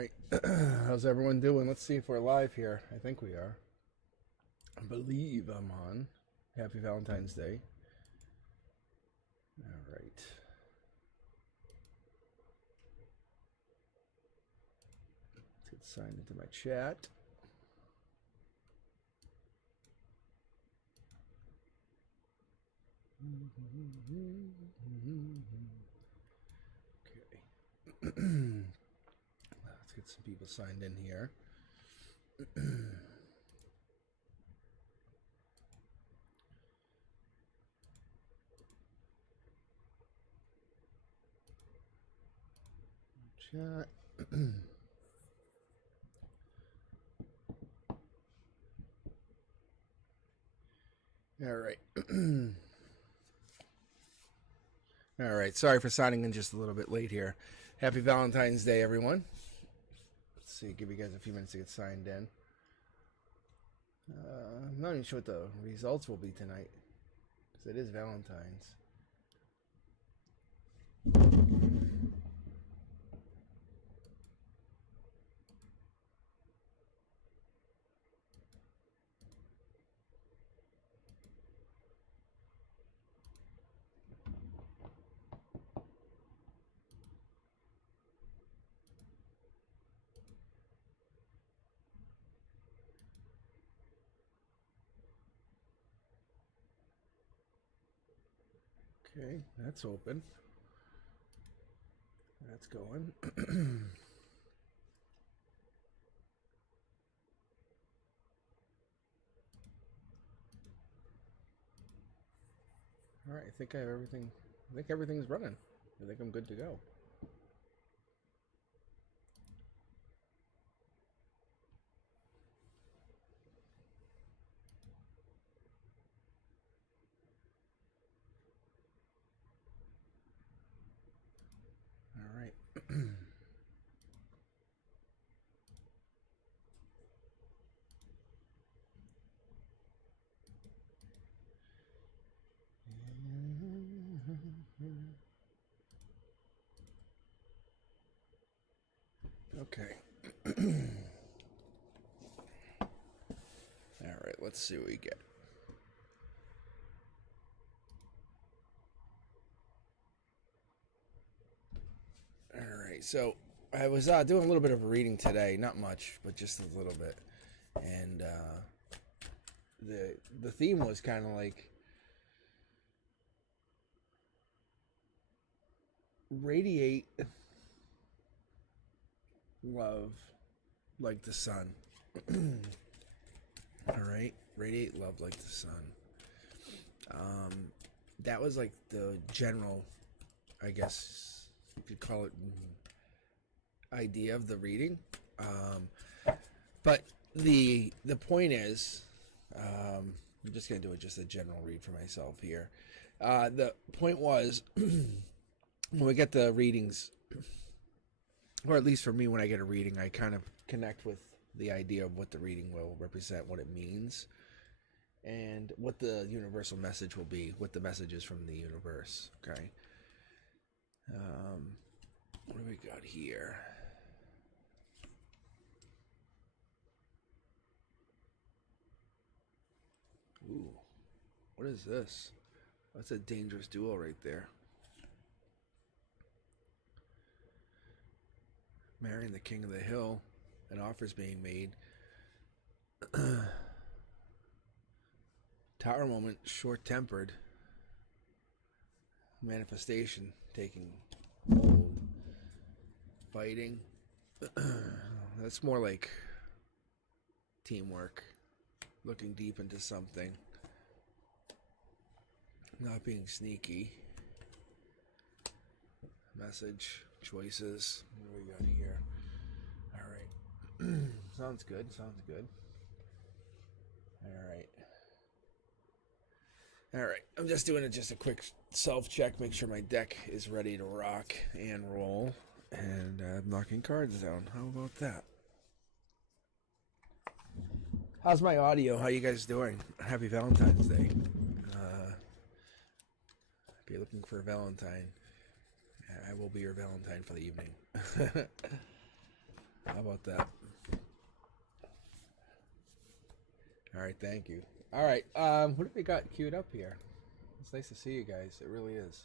right. How's everyone doing? Let's see if we're live here. I think we are. I believe I'm on. Happy Valentine's Day. All right. Let's get signed into my chat. Okay. Let's get some people signed in here. Chat. All right. All right. Sorry for signing in just a little bit late here. Happy Valentine's Day, everyone. Let's see. Give you guys a few minutes to get signed in. I'm not even sure what the results will be tonight, because it is Valentine's. Okay, that's open. That's going. All right, I think I have everything. I think everything's running. I think I'm good to go. All right. Okay. All right, let's see what we get. All right, so I was doing a little bit of a reading today, not much, but just a little bit, and the theme was kind of like radiate love like the sun. All right, radiate love like the sun. That was like the general, I guess you could call it, idea of the reading. But the point is, I'm just gonna do just a general read for myself here. The point was, when we get the readings, or at least for me, when I get a reading, I kind of connect with the idea of what the reading will represent, what it means, and what the universal message will be, what the message is from the universe. Okay. What do we got here? Ooh, what is this? That's a dangerous duel right there. Marrying the king of the hill, an offer's being made. Tower moment, short-tempered. Manifestation taking hold. Fighting. That's more like teamwork. Looking deep into something. Not being sneaky. Message. Choices. What do we got here? All right. Sounds good. Sounds good. All right. All right. I'm just doing just a quick self-check. Make sure my deck is ready to rock and roll. And I'm knocking cards down. How about that? How's my audio? How you guys doing? Happy Valentine's Day. If you're looking for a Valentine, I will be your Valentine for the evening. How about that? All right, thank you. All right, what have we got queued up here? It's nice to see you guys. It really is.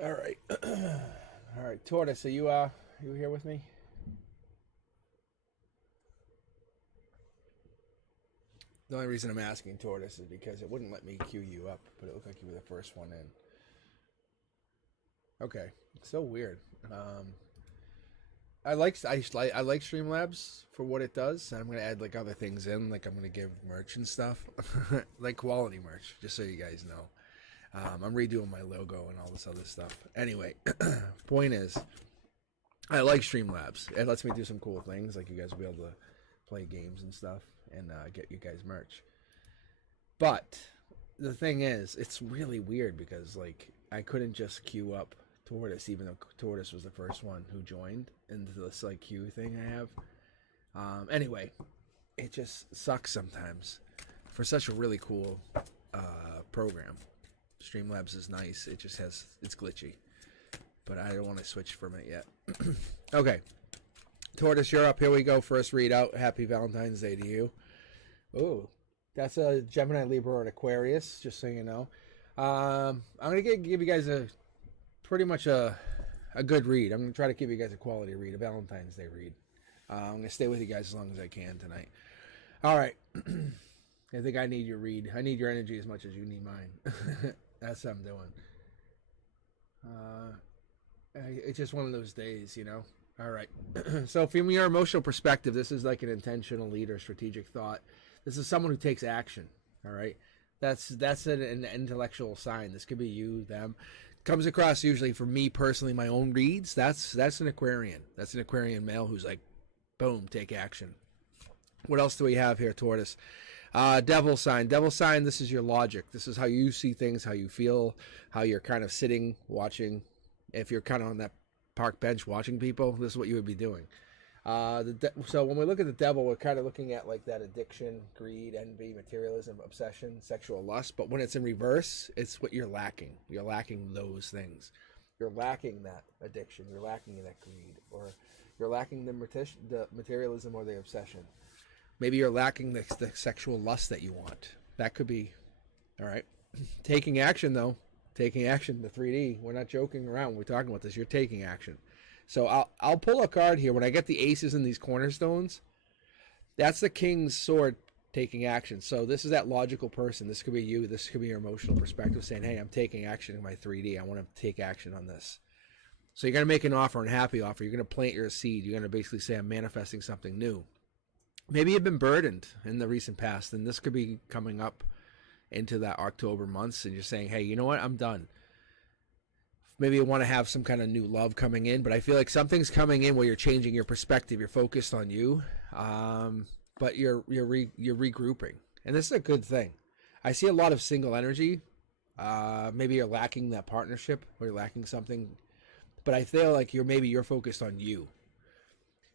All right. All right, Tortoise, are you here with me? The only reason I'm asking, Tortoise, is because it wouldn't let me queue you up, but it looked like you were the first one in. Okay, so weird. I like Streamlabs for what it does. I'm gonna add like other things in, like I'm gonna give merch and stuff, like quality merch, just so you guys know. I'm redoing my logo and all this other stuff. Anyway, point is, I like Streamlabs. It lets me do some cool things, like you guys will be able to play games and stuff and get you guys merch. But the thing is, it's really weird because like I couldn't just queue up Tortoise, even though Tortoise was the first one who joined into this like queue thing I have. Anyway, it just sucks sometimes for such a really cool program. Streamlabs is nice. It just it's glitchy, but I don't want to switch from it yet. Okay, Tortoise, you're up. Here we go. First readout. Happy Valentine's Day to you. Oh, that's a Gemini, Libra, or an Aquarius. Just so you know, I'm gonna give you guys pretty much a good read. I'm gonna try to give you guys a quality read, a Valentine's Day read. I'm gonna stay with you guys as long as I can tonight. All right. I think I need your read. I need your energy as much as you need mine. That's what I'm doing. It's just one of those days, you know. All right. So from your emotional perspective, this is like an intentional lead or strategic thought. This is someone who takes action. All right. That's an intellectual sign. This could be you, them. Comes across usually for me personally, my own reads. That's an Aquarian. That's an Aquarian male who's like, boom, take action. What else do we have here, Tortoise? Devil sign. Devil sign, this is your logic. This is how you see things, how you feel, how you're kind of sitting, watching. If you're kind of on that park bench watching people, this is what you would be doing. So when we look at the devil, we're kind of looking at like that addiction, greed, envy, materialism, obsession, sexual lust. But when it's in reverse, it's what you're lacking. You're lacking those things. You're lacking that addiction. You're lacking that greed. Or you're lacking the materialism or the obsession. Maybe you're lacking the sexual lust that you want. That could be, all right. Taking action, though. Taking action, the 3D. We're not joking around when we're talking about this. You're taking action. So I'll pull a card here. When I get the aces in these cornerstones, that's the king's sword taking action. So this is that logical person. This could be you. This could be your emotional perspective saying, hey, I'm taking action in my 3D. I want to take action on this. So you're going to make an offer, a happy offer. You're going to plant your seed. You're going to basically say, I'm manifesting something new. Maybe you've been burdened in the recent past, and this could be coming up into that October months, and you're saying, hey, you know what? I'm done. Maybe you want to have some kind of new love coming in, but I feel like something's coming in where you're changing your perspective. You're focused on you, but you're regrouping, and this is a good thing. I see a lot of single energy. Maybe you're lacking that partnership, or you're lacking something, but I feel like you're focused on you.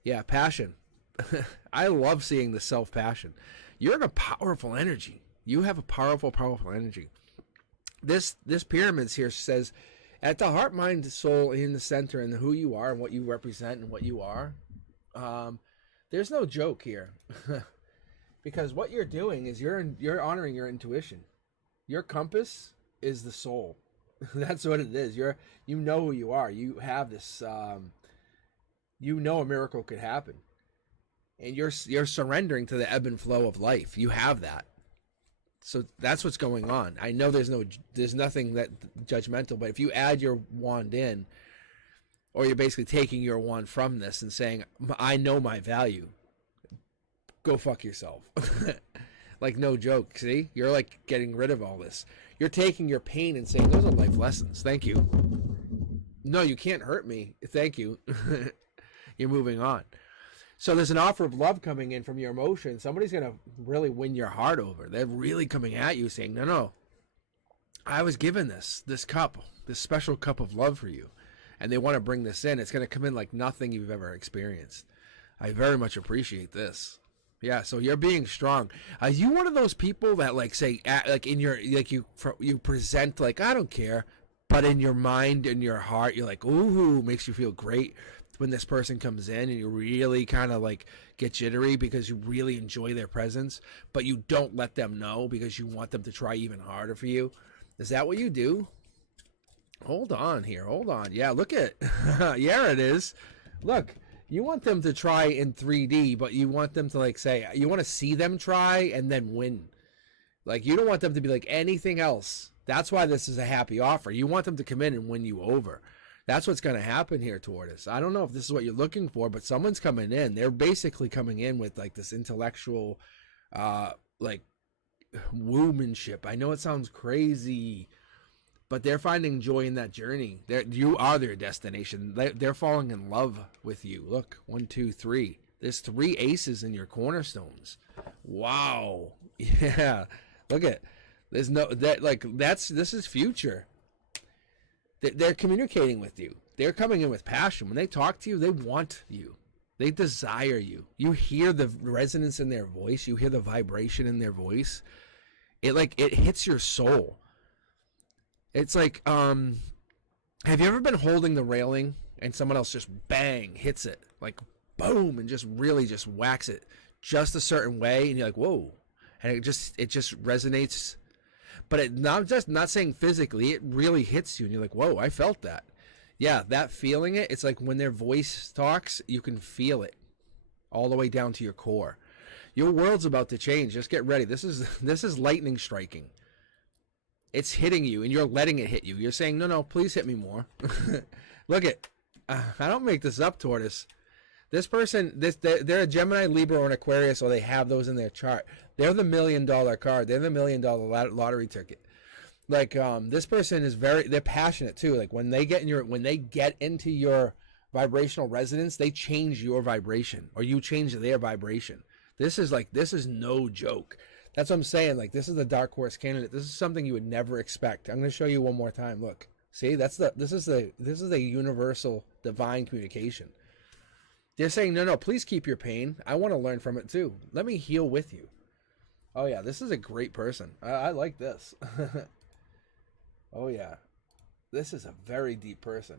Yeah, passion. I love seeing the self-passion. You're in a powerful energy. You have a powerful, powerful energy. This pyramids here says, at the heart, mind, soul, in the center, and who you are and what you represent and what you are, there's no joke here. Because what you're doing is you're honoring your intuition. Your compass is the soul. That's what it is. You know who you are. You have this. You know a miracle could happen. And you're surrendering to the ebb and flow of life. You have that. So that's what's going on. I know there's nothing that judgmental, but if you add your wand in, or you're basically taking your wand from this and saying, I know my value, go fuck yourself. Like, no joke. See, you're like getting rid of all this. You're taking your pain and saying, those are life lessons. Thank you. No, you can't hurt me. Thank you. You're moving on. So there's an offer of love coming in from your emotion. Somebody's going to really win your heart over. They're really coming at you saying, no, I was given this cup, this special cup of love for you. And they want to bring this in. It's going to come in like nothing you've ever experienced. I very much appreciate this. Yeah, so you're being strong. Are you one of those people that like say, like in your, like you present like, I don't care, but in your mind and your heart, you're like, ooh, makes you feel great when this person comes in, and you really kind of like get jittery because you really enjoy their presence, but you don't let them know because you want them to try even harder for you? Is that what you do? Hold on here. Hold on. Yeah, look at yeah, it is. Look, you want them to try in 3D, but you want them to like say, you want to see them try and then win. Like, you don't want them to be like anything else. That's why this is a happy offer. You want them to come in and win you over. That's what's going to happen here, Tortoise. I don't know if this is what you're looking for, but someone's coming in. They're basically coming in with like this intellectual, like woomanship. I know it sounds crazy, but they're finding joy in that journey. You are their destination. They're falling in love with you. Look, 1, 2, 3. There's 3 aces in your cornerstones. Wow. Yeah. Look at. There's no that like this is future. They're communicating with you. They're coming in with passion. When they talk to you, they want you. They desire you. You hear the resonance in their voice. You hear the vibration in their voice. It hits your soul. It's like, have you ever been holding the railing and someone else just bang hits it, like boom, and just really just whacks it just a certain way, and you're like, whoa, and it just resonates. But it not saying physically, it really hits you, and you're like, whoa, I felt that. Yeah, that feeling it. It's like when their voice talks, you can feel it all the way down to your core. Your world's about to change. Just get ready. This is lightning striking. It's hitting you, and you're letting it hit you. You're saying, no, please hit me more. Look at, I don't make this up, Tortoise. This person, they're a Gemini, Libra, or an Aquarius, or they have those in their chart. They're the $1 million card. They're the $1 million lottery ticket. Like, this person is they're passionate too. Like when they get into your vibrational resonance, they change your vibration, or you change their vibration. This is no joke. That's what I'm saying. Like, this is the dark horse candidate. This is something you would never expect. I'm going to show you one more time. Look, see, this is the universal divine communication. They're saying, no, please keep your pain. I want to learn from it too. Let me heal with you. Oh yeah, this is a great person. I like this. Oh yeah, this is a very deep person.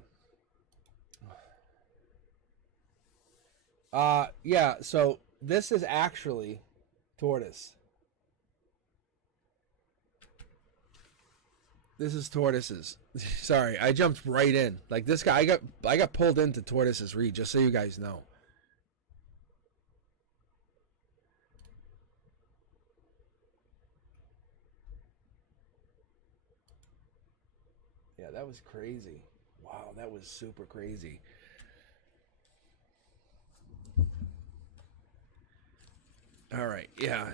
Yeah. So this is actually Tortoise. This is Tortoise's. Sorry, I jumped right in. Like this guy, I got pulled into Tortoise's read, just so you guys know. Yeah, that was crazy. Wow, that was super crazy. All right, yeah.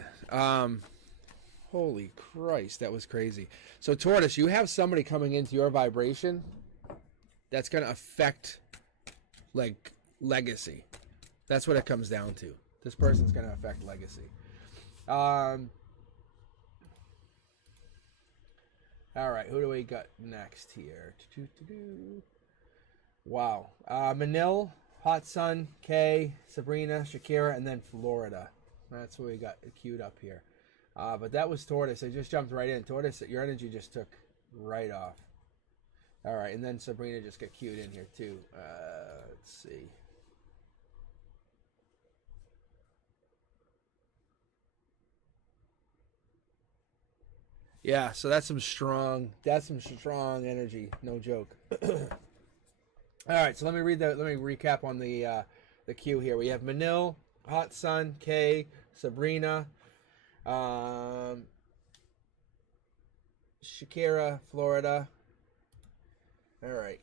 Holy Christ, that was crazy. So, Tortoise, you have somebody coming into your vibration that's going to affect, like, legacy. That's what it comes down to. This person's going to affect legacy. All right, who do we got next here? Wow. Manil, Hot Sun, Kay, Sabrina, Shakira, and then Florida. That's what we got queued up here. But that was Tortoise. I just jumped right in. Tortoise, your energy just took right off. All right, and then Sabrina just got queued in here too. Let's see. Yeah, so that's some strong energy. No joke. All right, so let me recap on the queue here. We have Manil, Hot Sun, Kay, Sabrina, Shakira, Florida. All right.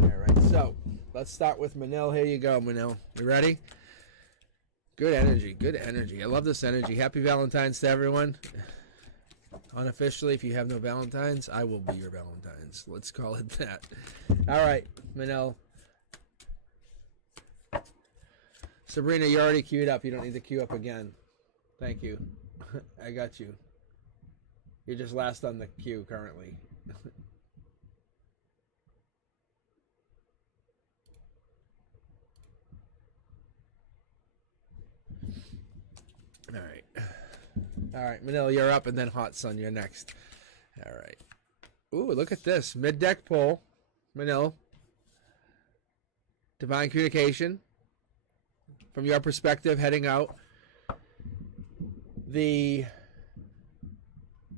All right. So let's start with Manil. Here you go, Manil. You ready? Good energy. Good energy. I love this energy. Happy Valentine's to everyone. Unofficially, if you have no Valentines, I will be your Valentines. Let's call it that. All right, Manil. Sabrina, you're already queued up. You don't need to queue up again. Thank you. I got you. You're just last on the queue currently. All right. All right, Manila, you're up, and then Hot Sun, you're next. All right. Ooh, look at this. Mid-deck pull. Manila. Divine Communication. From your perspective, heading out. When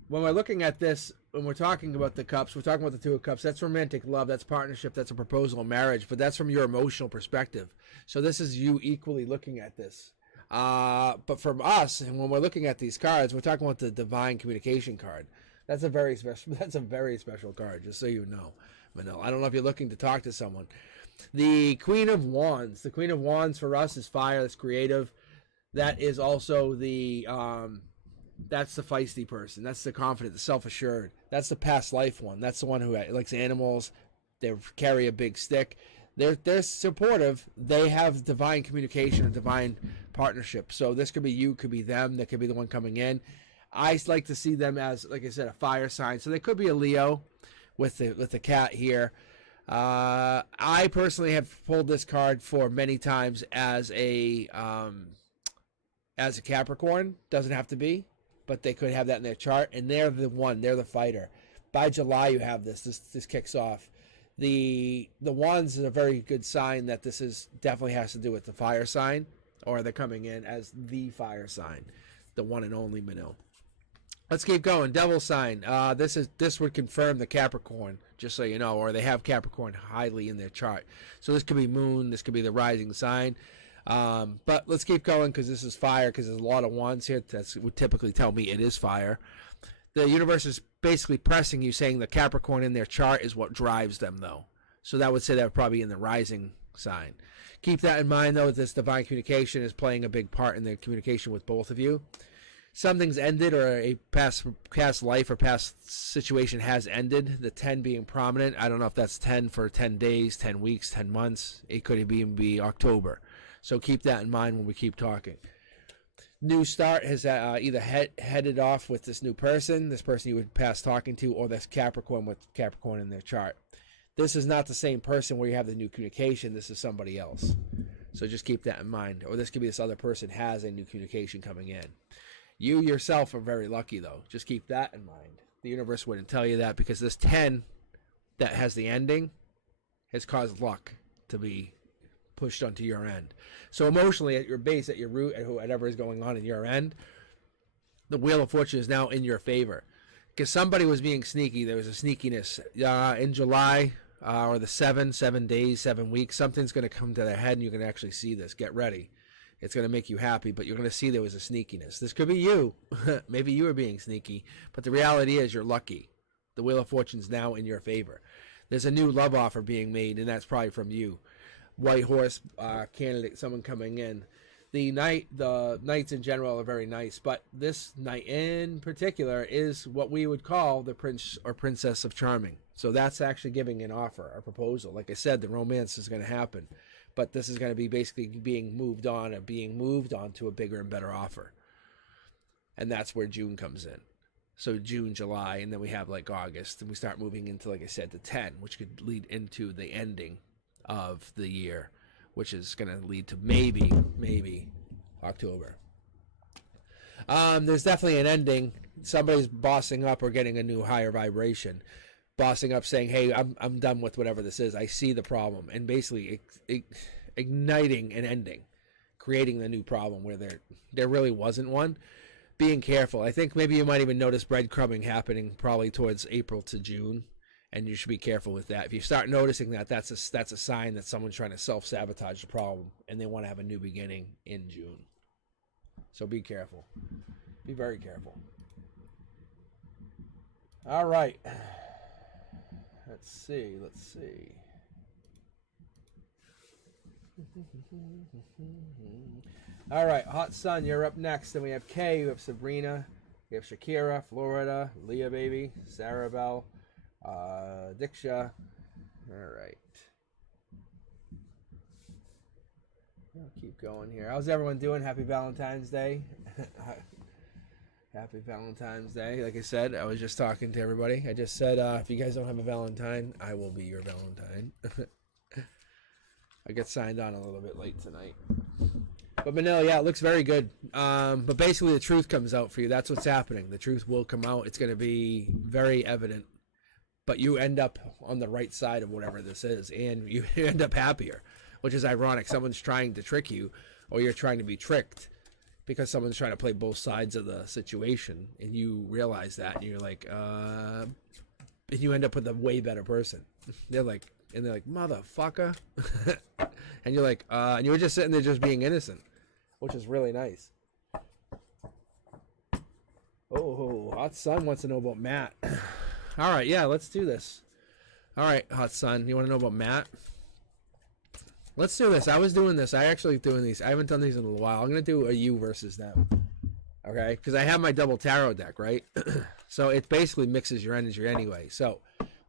we're looking at this, when we're talking about the cups, we're talking about the Two of Cups. That's romantic love. That's partnership. That's a proposal, marriage. But that's from your emotional perspective. So this is you equally looking at this. But from us, and when we're looking at these cards, we're talking about the Divine Communication card. That's a very special card, just so you know, Manil. I don't know if you're looking to talk to someone. The Queen of Wands. The Queen of Wands for us is fire. That's creative. That is also the that's the feisty person. That's the confident, the self-assured. That's the past life one. That's the one who likes animals. They carry a big stick. They're supportive. They have divine communication and divine partnership. So this could be you, could be them. That could be the one coming in. I like to see them as, like I said, a fire sign. So they could be a Leo with the cat here. I personally have pulled this card for many times as a Capricorn. Doesn't have to be, but they could have that in their chart. And they're the one. They're the fighter. By July, you have this. This kicks off. The Wands is a very good sign that this is definitely has to do with the fire sign, or they're coming in as the fire sign, the one and only Minnow. Let's keep going. Devil sign. This would confirm the Capricorn, just so you know, or they have Capricorn highly in their chart. So this could be Moon. This could be the rising sign. But let's keep going because this is fire. Because there's a lot of wands here. That would typically tell me it is fire. The universe is basically pressing you, saying the Capricorn in their chart is what drives them, though. So that would say that would probably in the rising sign. Keep that in mind, though, that this divine communication is playing a big part in the communication with both of you. Something's ended, or a past life or past situation has ended. The 10 being prominent. I don't know if that's 10 for 10 days, 10 weeks, 10 months. It could even be October. So keep that in mind when we keep talking. New start has either headed off with this new person, this person you would pass talking to, or this Capricorn with Capricorn in their chart. This is not the same person where you have the new communication. This is somebody else. So just keep that in mind. Or this could be this other person has a new communication coming in. You yourself are very lucky, though. Just keep that in mind. The universe wouldn't tell you that because this 10 that has the ending has caused luck to be pushed onto your end. So emotionally, at your base, at your root, at whatever is going on in your end, the Wheel of Fortune is now in your favor. Because somebody was being sneaky. There was a sneakiness. In July, or the 7 days, 7 weeks, something's going to come to their head, and you're going to actually see this. Get ready. It's going to make you happy, but you're going to see there was a sneakiness. This could be you. Maybe you were being sneaky, but the reality is you're lucky. The Wheel of Fortune's now in your favor. There's a new love offer being made, and that's probably from you. White horse candidate, someone coming in. The knights in general are very nice, but this knight in particular is what we would call the prince or princess of charming. So that's actually giving an offer, a proposal. Like I said, the romance is going to happen, but this is going to be basically being moved on to a bigger and better offer. And that's where June comes in. So June, July, and then we have like August, and we start moving into, like I said, the 10, which could lead into the ending of the year, which is going to lead to maybe October. There's definitely an ending. Somebody's bossing up or getting a new higher vibration. Bossing up saying, hey, I'm done with whatever this is. I see the problem. And basically igniting an ending. Creating the new problem where there really wasn't one. Being careful. I think maybe you might even notice breadcrumbing happening probably towards April to June. And you should be careful with that. If you start noticing that, that's a sign that someone's trying to self-sabotage the problem, and they want to have a new beginning in June. So be careful. Be very careful. All right. Let's see. All right, Hot Sun, you're up next. Then we have Kay, we have Sabrina, we have Shakira, Florida, Leah Baby, Sarah Bell, Diksha. All right. I'll keep going here. How's everyone doing? Happy Valentine's Day. Happy Valentine's Day. Like I said, I was just talking to everybody. I just said, if you guys don't have a Valentine, I will be your Valentine. I get signed on a little bit late tonight. But Manila, yeah, it looks very good. But basically the truth comes out for you. That's what's happening. The truth will come out. It's going to be very evident. But you end up on the right side of whatever this is. And you end up happier, which is ironic. Someone's trying to trick you, or you're trying to be tricked because someone's trying to play both sides of the situation. And you realize that. And you're like, and you end up with a way better person. They're like, motherfucker. And you're like, and you were just sitting there just being innocent, which is really nice. Oh, Hot Sun wants to know about Matt. All right, yeah, let's do this. All right, Hot Sun, you want to know about Matt? Let's do this. I was doing this. I actually doing these. I haven't done these in a little while. I'm going to do a you versus them. Okay? Because I have my double tarot deck, right? So it basically mixes your energy anyway. So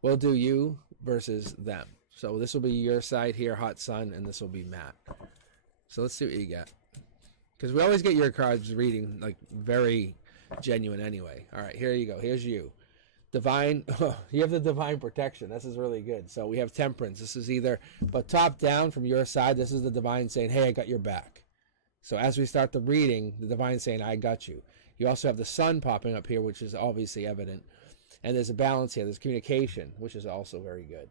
we'll do you versus them. So this will be your side here, Hot Sun, and this will be Matt. So let's see what you get. Because we always get your cards reading, like, very genuine anyway. All right, here you go. Here's you. Divine, you have the divine protection. This is really good. So we have Temperance. This is either, but top down from your side, this is the divine saying, hey, I got your back. So as we start the reading, the divine saying, I got you. You also have the sun popping up here, which is obviously evident. And there's a balance here. There's communication, which is also very good.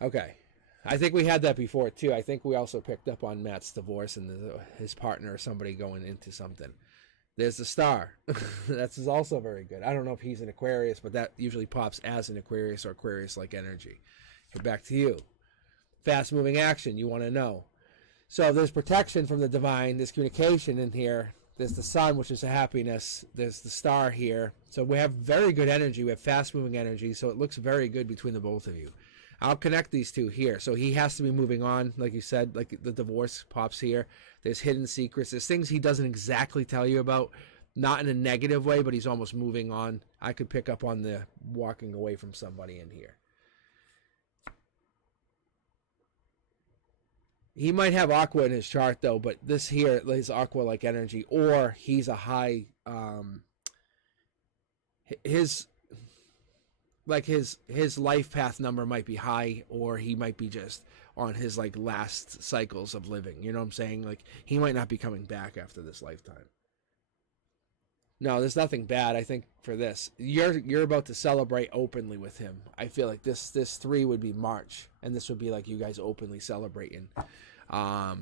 Okay. I think we had that before, too. I think we also picked up on Matt's divorce and his partner or somebody going into something. There's the star. That's also very good. I don't know if he's an Aquarius, but that usually pops as an Aquarius or Aquarius-like energy. Okay, back to you. Fast-moving action, you want to know. So there's protection from the divine. There's communication in here. There's the sun, which is a happiness. There's the star here. So we have very good energy. We have fast-moving energy, so it looks very good between the both of you. I'll connect these two here. So he has to be moving on, like you said, like the divorce pops here. There's hidden secrets. There's things he doesn't exactly tell you about, not in a negative way, but he's almost moving on. I could pick up on the walking away from somebody in here. He might have Aqua in his chart, though, but this here is Aqua-like energy, or he's a high, his life path number might be high, or he might be just on his like last cycles of living. You know what I'm saying? Like he might not be coming back after this lifetime. No, there's nothing bad, I think, for this. You're about to celebrate openly with him. I feel like this 3 would be March, and this would be like you guys openly celebrating. Yeah,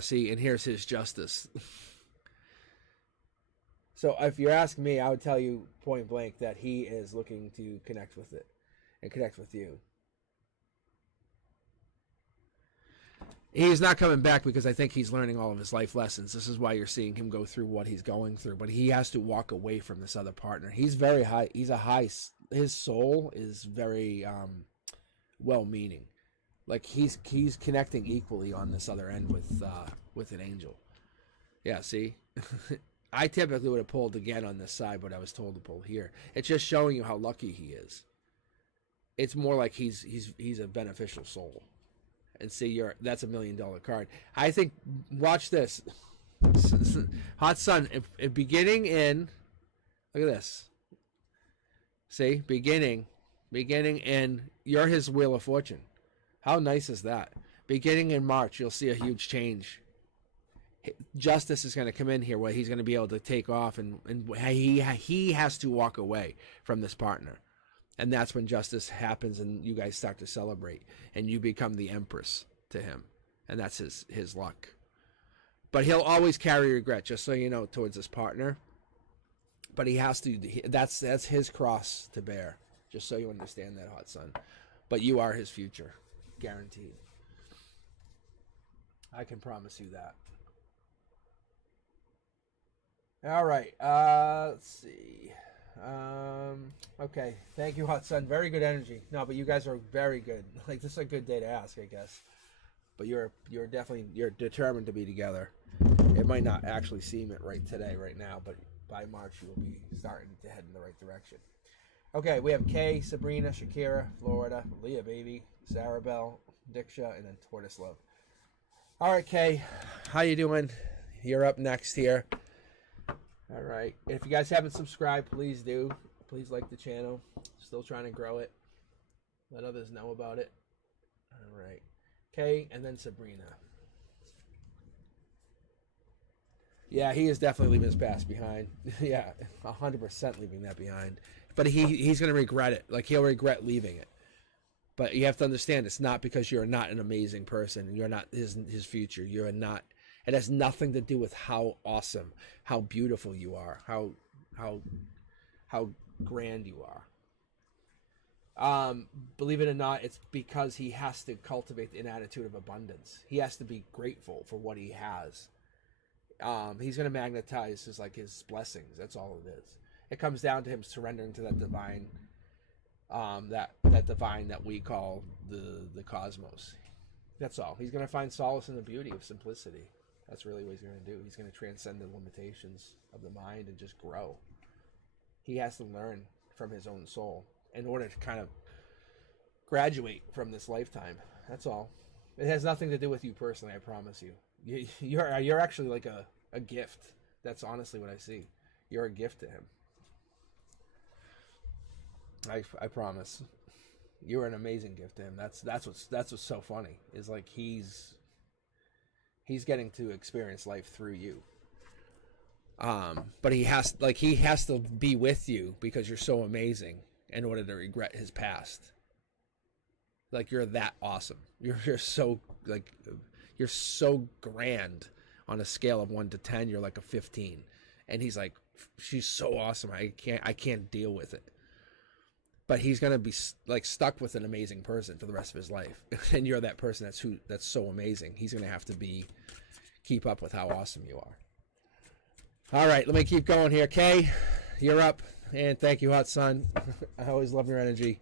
see, and here's his justice. So if you ask me, I would tell you point blank that he is looking to connect with it and connect with you. He's not coming back because I think he's learning all of his life lessons. This is why you're seeing him go through what he's going through. But he has to walk away from this other partner. He's very high. His soul is very well-meaning. Like he's connecting equally on this other end with an angel. Yeah, see? I typically would have pulled again on this side, but I was told to pull here. It's just showing you how lucky he is. It's more like he's a beneficial soul. And see, that's $1 million card. I think, watch this. Hot Sun, if beginning in, look at this. See, beginning in, you're his Wheel of Fortune. How nice is that? Beginning in March, you'll see a huge change. Justice is going to come in here where he's going to be able to take off, and he has to walk away from this partner. And that's when justice happens and you guys start to celebrate. And you become the empress to him. And that's his luck. But he'll always carry regret, just so you know, towards his partner. But he has to, that's his cross to bear. Just so you understand that, Hot Sun. But you are his future. Guaranteed. I can promise you that. All right. Let's see. Okay. Thank you, Hot Sun. Very good energy. No, but you guys are very good. Like, this is a good day to ask, I guess. But you're definitely, you're determined to be together. It might not actually seem it right today, right now, but by March you will be starting to head in the right direction. Okay, we have Kay, Sabrina, Shakira, Florida, Leah Baby, Sarah Bell, Diksha, and then Tortoise Love. All right, Kay, how you doing? You're up next here. All right. If you guys haven't subscribed, please do. Please like the channel. Still trying to grow it. Let others know about it. All right. Kay, and then Sabrina. Yeah, he is definitely leaving his past behind. Yeah, 100% leaving that behind. But he's going to regret it. Like, he'll regret leaving it. But you have to understand, it's not because you're not an amazing person. You're not his future. You're not. It has nothing to do with how awesome, how beautiful you are, how grand you are. Believe it or not, it's because he has to cultivate an attitude of abundance. He has to be grateful for what he has. He's going to magnetize his blessings. That's all it is. It comes down to him surrendering to that divine, that divine that we call the cosmos. That's all. He's going to find solace in the beauty of simplicity. That's really what he's going to do. He's going to transcend the limitations of the mind and just grow. He has to learn from his own soul in order to kind of graduate from this lifetime. That's all. It has nothing to do with you personally, I promise you. You're actually like a gift. That's honestly what I see. You're a gift to him. I promise. You're an amazing gift to him. That's what's so funny. Is like he's getting to experience life through you. But he has to be with you because you're so amazing in order to regret his past. Like, you're that awesome. You're so grand on a scale of 1 to 10. You're like a 15, and he's like, she's so awesome. I can't deal with it. But he's gonna be like stuck with an amazing person for the rest of his life, and you're that person that's so amazing. He's gonna have to keep up with how awesome you are. All right, let me keep going here. Kay, you're up, and thank you, Hot Sun. I always love your energy.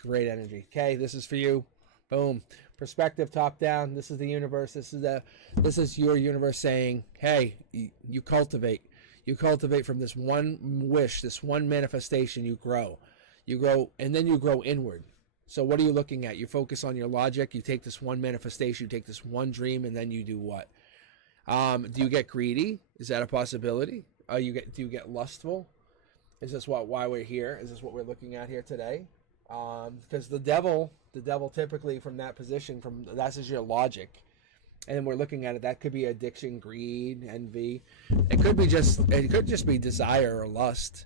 Great energy. Kay, this is for you. Boom. Perspective, top down. This is the universe. This is your universe saying, hey, you cultivate. You cultivate from this one wish, this one manifestation. You grow. You grow, and then you grow inward. So what are you looking at? You focus on your logic. You take this one manifestation. You take this one dream, and then you do what? Do you get greedy? Is that a possibility? Do you get lustful? Is this why we're here? Is this what we're looking at here today? Because the devil typically from that position, that's just your logic, and we're looking at it. That could be addiction, greed, envy. It could just be desire or lust.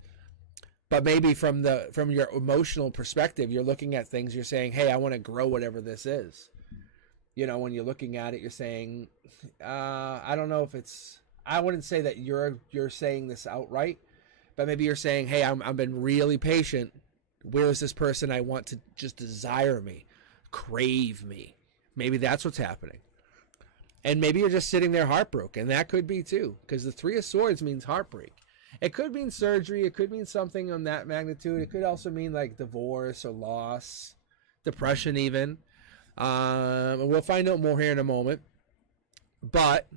But maybe from your emotional perspective, you're looking at things. You're saying, hey, I want to grow whatever this is. You know, when you're looking at it, you're saying, I don't know if it's. I wouldn't say that you're saying this outright, but maybe you're saying, hey, I've been really patient. Where is this person I want to just desire me, crave me? Maybe that's what's happening. And maybe you're just sitting there heartbroken. That could be too, because the 3 of Swords means heartbreak. It could mean surgery. It could mean something on that magnitude. It could also mean like divorce or loss, depression even. We'll find out more here in a moment. But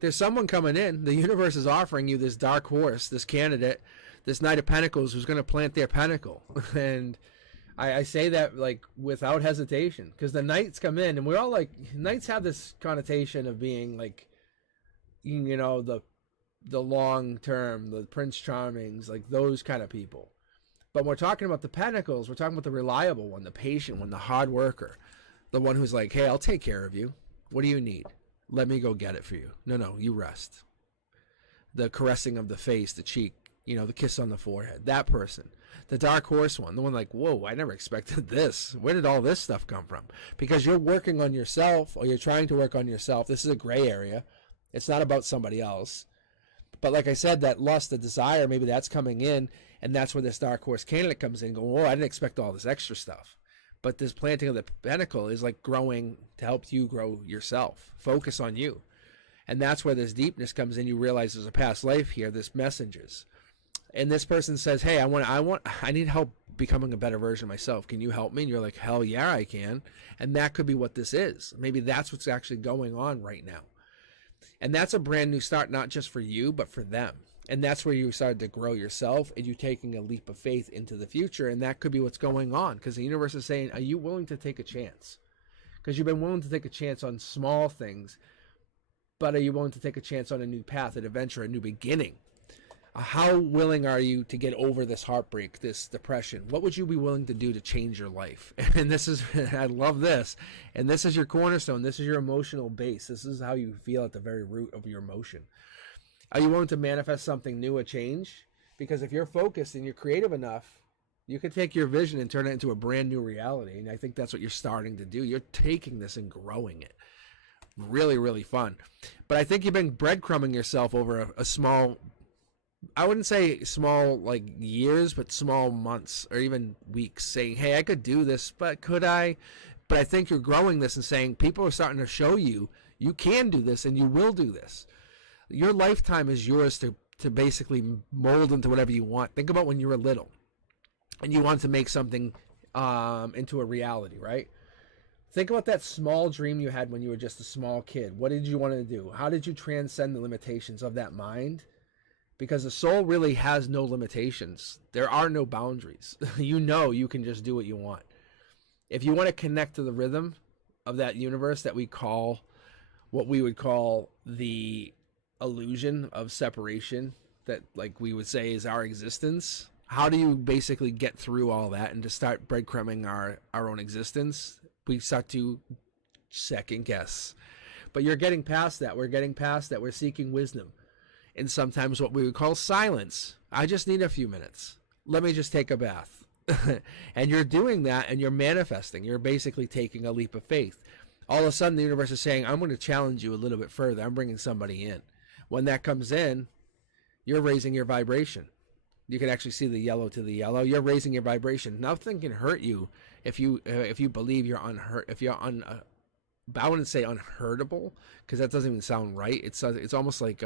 there's someone coming in. The universe is offering you this dark horse, this candidate, this Knight of Pentacles who's going to plant their pentacle. And I say that like without hesitation, because the knights come in, and we're all like, knights have this connotation of being like, you know, the long term, the Prince Charmings, like those kind of people. But when we're talking about the pentacles, we're talking about the reliable one, the patient one, the hard worker, the one who's like, hey, I'll take care of you. What do you need? Let me go get it for you. No, you rest. The caressing of the face, the cheek, you know, the kiss on the forehead, that person. The dark horse one, the one like, whoa, I never expected this. Where did all this stuff come from? Because you're working on yourself, or you're trying to work on yourself. This is a gray area. It's not about somebody else. But like I said, that lust, the desire, maybe that's coming in, and that's where this dark horse candidate comes in, going, oh, I didn't expect all this extra stuff. But this planting of the pentacle is like growing to help you grow yourself. Focus on you. And that's where this deepness comes in. You realize there's a past life here, this messages. And this person says, hey, I need help becoming a better version of myself. Can you help me? And you're like, hell yeah, I can. And that could be what this is. Maybe that's what's actually going on right now. And that's a brand new start, not just for you, but for them. And that's where you started to grow yourself and you taking a leap of faith into the future. And that could be what's going on, because the universe is saying, are you willing to take a chance? Because you've been willing to take a chance on small things, but are you willing to take a chance on a new path, an adventure, a new beginning? How willing are you to get over this heartbreak, this depression? What would you be willing to do to change your life? And this is, I love this. And this is your cornerstone. This is your emotional base. This is how you feel at the very root of your emotion. Are you willing to manifest something new, a change? Because if you're focused and you're creative enough, you can take your vision and turn it into a brand new reality. And I think that's what you're starting to do. You're taking this and growing it. Really, really fun. But I think you've been breadcrumbing yourself over a small, I wouldn't say small like years, but small months or even weeks, saying, hey, I could do this, but could I? But I think you're growing this and saying people are starting to show you you can do this and you will do this. Your lifetime is yours to basically mold into whatever you want. Think about when you were little and you wanted to make something into a reality, right? Think about that small dream you had when you were just a small kid. What did you want to do? How did you transcend the limitations of that mind? Because the soul really has no limitations. There are no boundaries. You know you can just do what you want. If you want to connect to the rhythm of that universe that we call, what we would call the illusion of separation, that like we would say is our existence, how do you basically get through all that and to start breadcrumbing our own existence? We start to second guess. But you're getting past that. We're getting past that. We're seeking wisdom. And sometimes what we would call silence. I just need a few minutes. Let me just take a bath. And you're doing that and you're manifesting. You're basically taking a leap of faith. All of a sudden the universe is saying, I'm going to challenge you a little bit further. I'm bringing somebody in. When that comes in, you're raising your vibration. You can actually see the yellow to the yellow. You're raising your vibration. Nothing can hurt you if you believe you're unhurt. If you're I wouldn't say unhurtable, because that doesn't even sound right. It's almost like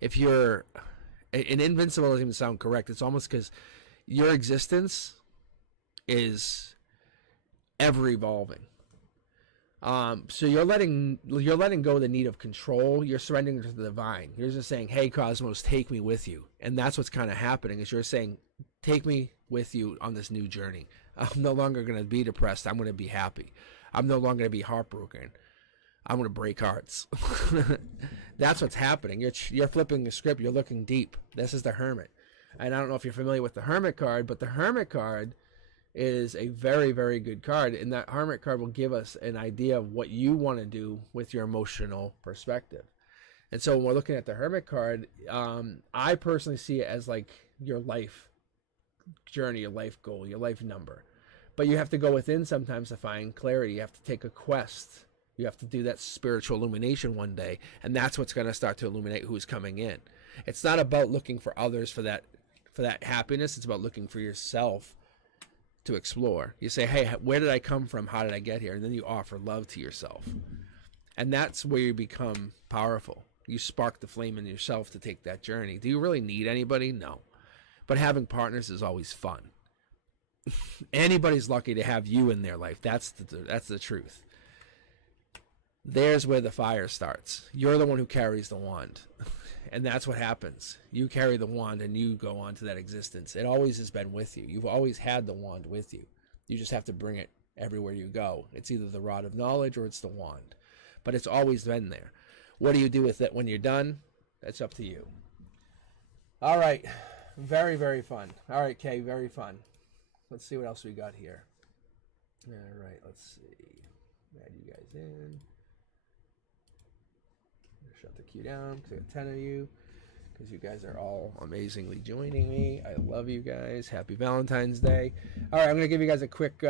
if you're an invincible doesn't even sound correct. It's almost because your existence is ever evolving. So you're letting go of the need of control. You're surrendering to the divine. You're just saying, hey, Cosmos, take me with you. And that's what's kind of happening is you're saying, take me with you on this new journey. I'm no longer going to be depressed. I'm going to be happy. I'm no longer going to be heartbroken. I'm going to break hearts. That's what's happening. You're flipping the script. You're looking deep. This is the Hermit. And I don't know if you're familiar with the Hermit card, but the Hermit card is a very, very good card. And that Hermit card will give us an idea of what you want to do with your emotional perspective. And so when we're looking at the Hermit card, I personally see it as like your life journey, your life goal, your life number. But you have to go within sometimes to find clarity. You have to take a quest. You have to do that spiritual illumination one day. And that's what's going to start to illuminate who's coming in. It's not about looking for others for that happiness. It's about looking for yourself to explore. You say, hey, where did I come from? How did I get here? And then you offer love to yourself. And that's where you become powerful. You spark the flame in yourself to take that journey. Do you really need anybody? No. But having partners is always fun. Anybody's lucky to have you in their life. That's the truth. There's where the fire starts. You're the one who carries the wand. And that's what happens. You carry the wand and you go on to that existence. It always has been with you. You've always had the wand with you. You just have to bring it everywhere you go. It's either the rod of knowledge or it's the wand. But it's always been there. What do you do with it when you're done? That's up to you. All right. Very, very fun. All right, Kay, very fun. Let's see what else we got here. All right, let's see. Add you guys in. Shut the queue down because I got 10 of you. Because you guys are all amazingly joining me. I love you guys. Happy Valentine's Day. All right, I'm going to give you guys a quick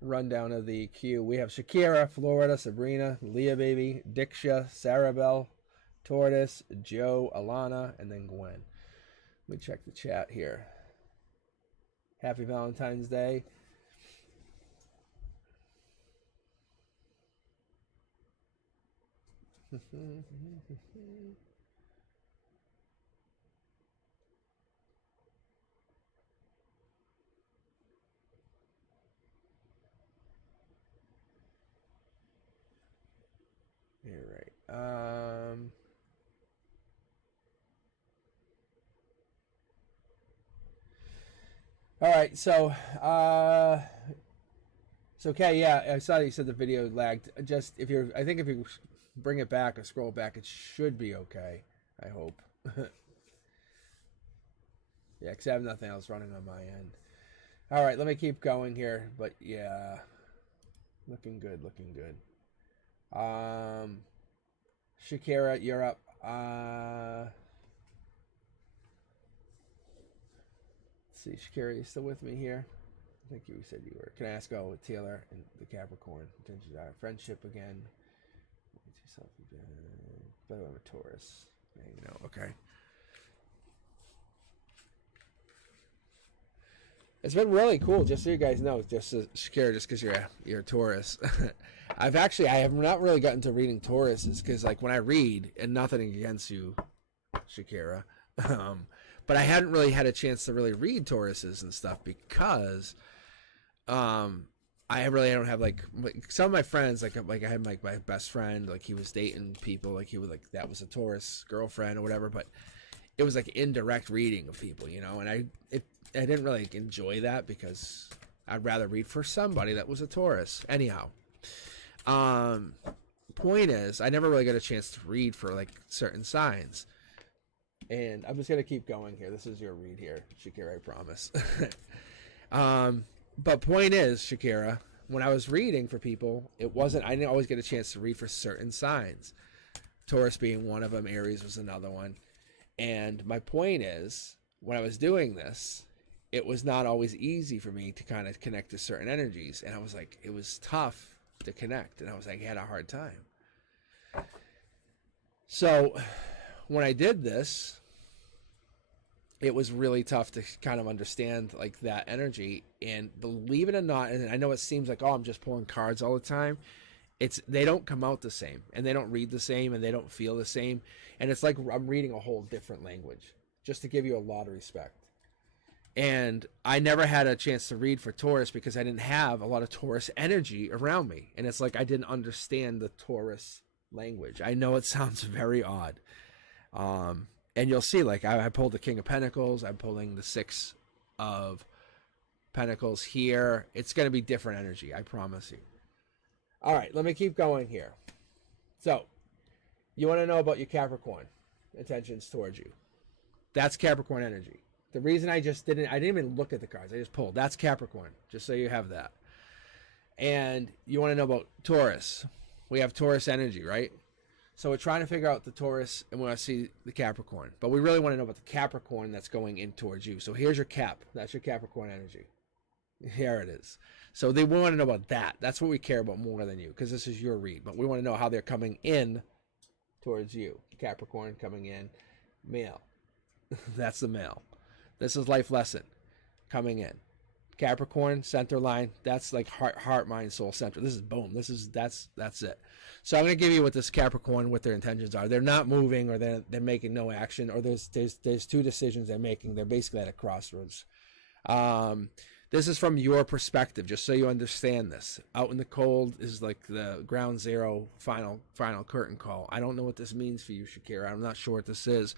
rundown of the queue. We have Shakira, Florida, Sabrina, Leah Baby, Diksha, Sarabelle, Tortoise, Joe, Alana, and then Gwen. Let me check the chat here. Happy Valentine's Day. You're right. All right, so it's okay. Yeah, I saw that you said the video lagged. Just if you're, I think if you bring it back or scroll back, it should be okay. I hope. Yeah, because I have nothing else running on my end. All right, let me keep going here. But yeah, looking good, looking good. Shakira, you're up. Let's see, Shakira, you still with me here? I think you said you were. Can I ask? Oh, Taylor and the Capricorn. Friendship again. By the way, I'm a Taurus. You know, okay. It's been really cool, just so you guys know. Just Shakira, just because you're a Taurus. I have not really gotten to reading Tauruses because, like, when I read, and nothing against you, Shakira, but I hadn't really had a chance to really read Tauruses and stuff because, I don't have like some of my friends like I had like my best friend, like he was dating people, like he was like that was a Taurus girlfriend or whatever, but it was like indirect reading of people, you know, and I didn't really enjoy that because I'd rather read for somebody that was a Taurus. Anyhow, point is, I never really got a chance to read for like certain signs, and I'm just gonna keep going here. This is your read here, Shakira, I promise. But point is, Shakira, when I was reading for people, I didn't always get a chance to read for certain signs. Taurus being one of them, Aries was another one. And my point is, when I was doing this, it was not always easy for me to kind of connect to certain energies. And I was like, it was tough to connect. And I was like, I had a hard time. So when I did this, it was really tough to kind of understand like that energy. And believe it or not, and I know it seems like, oh, I'm just pulling cards all the time. They don't come out the same, and they don't read the same, and they don't feel the same. And it's like I'm reading a whole different language, just to give you a lot of respect. And I never had a chance to read for Taurus because I didn't have a lot of Taurus energy around me. And it's like I didn't understand the Taurus language. I know it sounds very odd. And you'll see, like, I pulled the King of Pentacles. I'm pulling the Six of Pentacles here. It's going to be different energy, I promise you. All right, let me keep going here. So, you want to know about your Capricorn intentions towards you. That's Capricorn energy. The reason I didn't even look at the cards. I just pulled. That's Capricorn, just so you have that. And you want to know about Taurus. We have Taurus energy, right? So we're trying to figure out the Taurus, and we want to see the Capricorn. But we really want to know about the Capricorn that's going in towards you. So here's your Cap. That's your Capricorn energy. Here it is. So we want to know about that. That's what we care about more than you, because this is your read. But we want to know how they're coming in towards you. Capricorn coming in. Male. That's the male. This is life lesson coming in. Capricorn, center line, that's like heart, mind, soul, center. This is boom. That's it. So I'm going to give you what this Capricorn, what their intentions are. They're not moving, or they're making no action, or there's two decisions they're making. They're basically at a crossroads. This is from your perspective, just so you understand this. Out in the cold is like the ground zero, final curtain call. I don't know what this means for you, Shakira. I'm not sure what this is,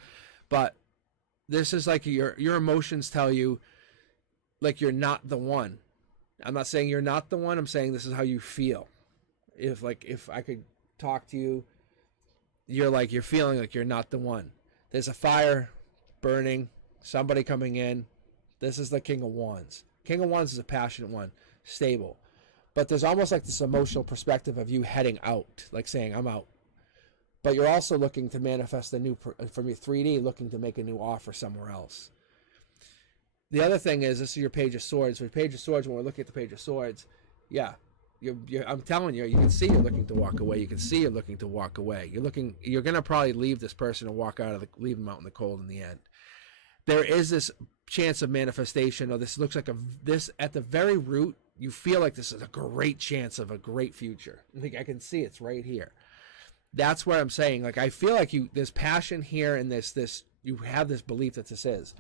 but this is like your emotions tell you, like you're not the one. I'm not saying you're not the one. I'm saying this is how you feel. If I could talk to you, you're feeling like you're not the one. There's a fire burning, somebody coming in. This is the King of Wands. King of Wands is a passionate one, stable. But there's almost like this emotional perspective of you heading out, like saying, I'm out. But you're also looking to manifest from your 3D, looking to make a new offer somewhere else. The other thing is, this is your Page of Swords. With Page of Swords, when we're looking at the Page of Swords, yeah, I'm telling you, you can see you're looking to walk away. You can see you're looking to walk away. You're going to probably leave this person and leave them out in the cold in the end. There is this chance of manifestation, or this looks like this at the very root, you feel like this is a great chance of a great future. Like I can see it's right here. That's what I'm saying. Like, I feel like there's passion here, and you have this belief that this is,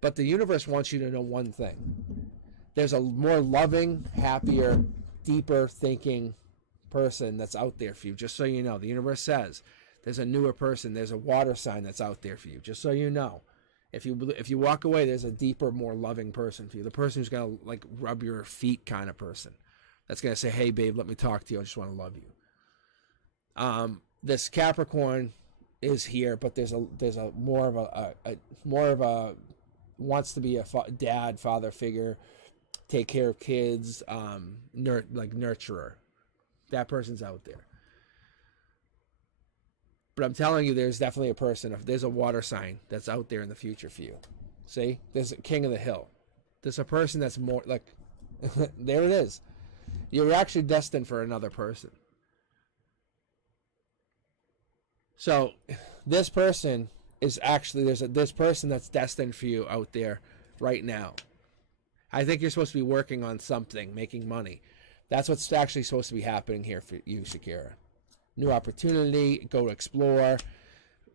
but the universe wants you to know one thing. There's a more loving, happier, deeper thinking person that's out there for you. Just so you know, the universe says there's a newer person. There's a water sign that's out there for you. Just so you know, if you walk away, there's a deeper, more loving person for you. The person who's gonna like rub your feet, kind of person. That's gonna say, "Hey, babe, let me talk to you. I just want to love you." This Capricorn is here, but there's a more of a wants to be a dad, father figure, take care of kids, nurturer. That person's out there. But I'm telling you, there's definitely a person. There's a water sign that's out there in the future for you. See, there's a king of the hill. There's a person that's more like, there it is. You're actually destined for another person. So this person is actually, this person that's destined for you out there right now. I think you're supposed to be working on something, making money. That's what's actually supposed to be happening here for you, Shakira. New opportunity, go explore,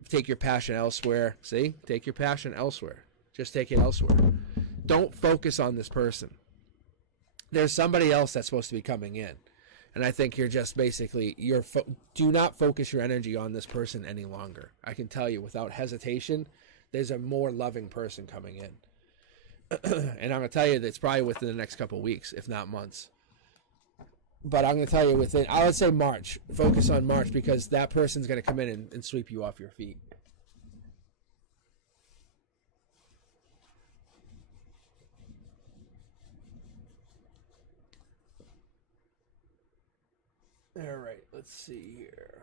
take your passion elsewhere. See? Take your passion elsewhere. Just take it elsewhere. Don't focus on this person. There's somebody else that's supposed to be coming in. And I think you're just basically, do not focus your energy on this person any longer. I can tell you without hesitation, there's a more loving person coming in. And I'm going to tell you that it's probably within the next couple of weeks, if not months. But I'm going to tell you I would say March. Focus on March, because that person's going to come in and sweep you off your feet. All right, let's see here.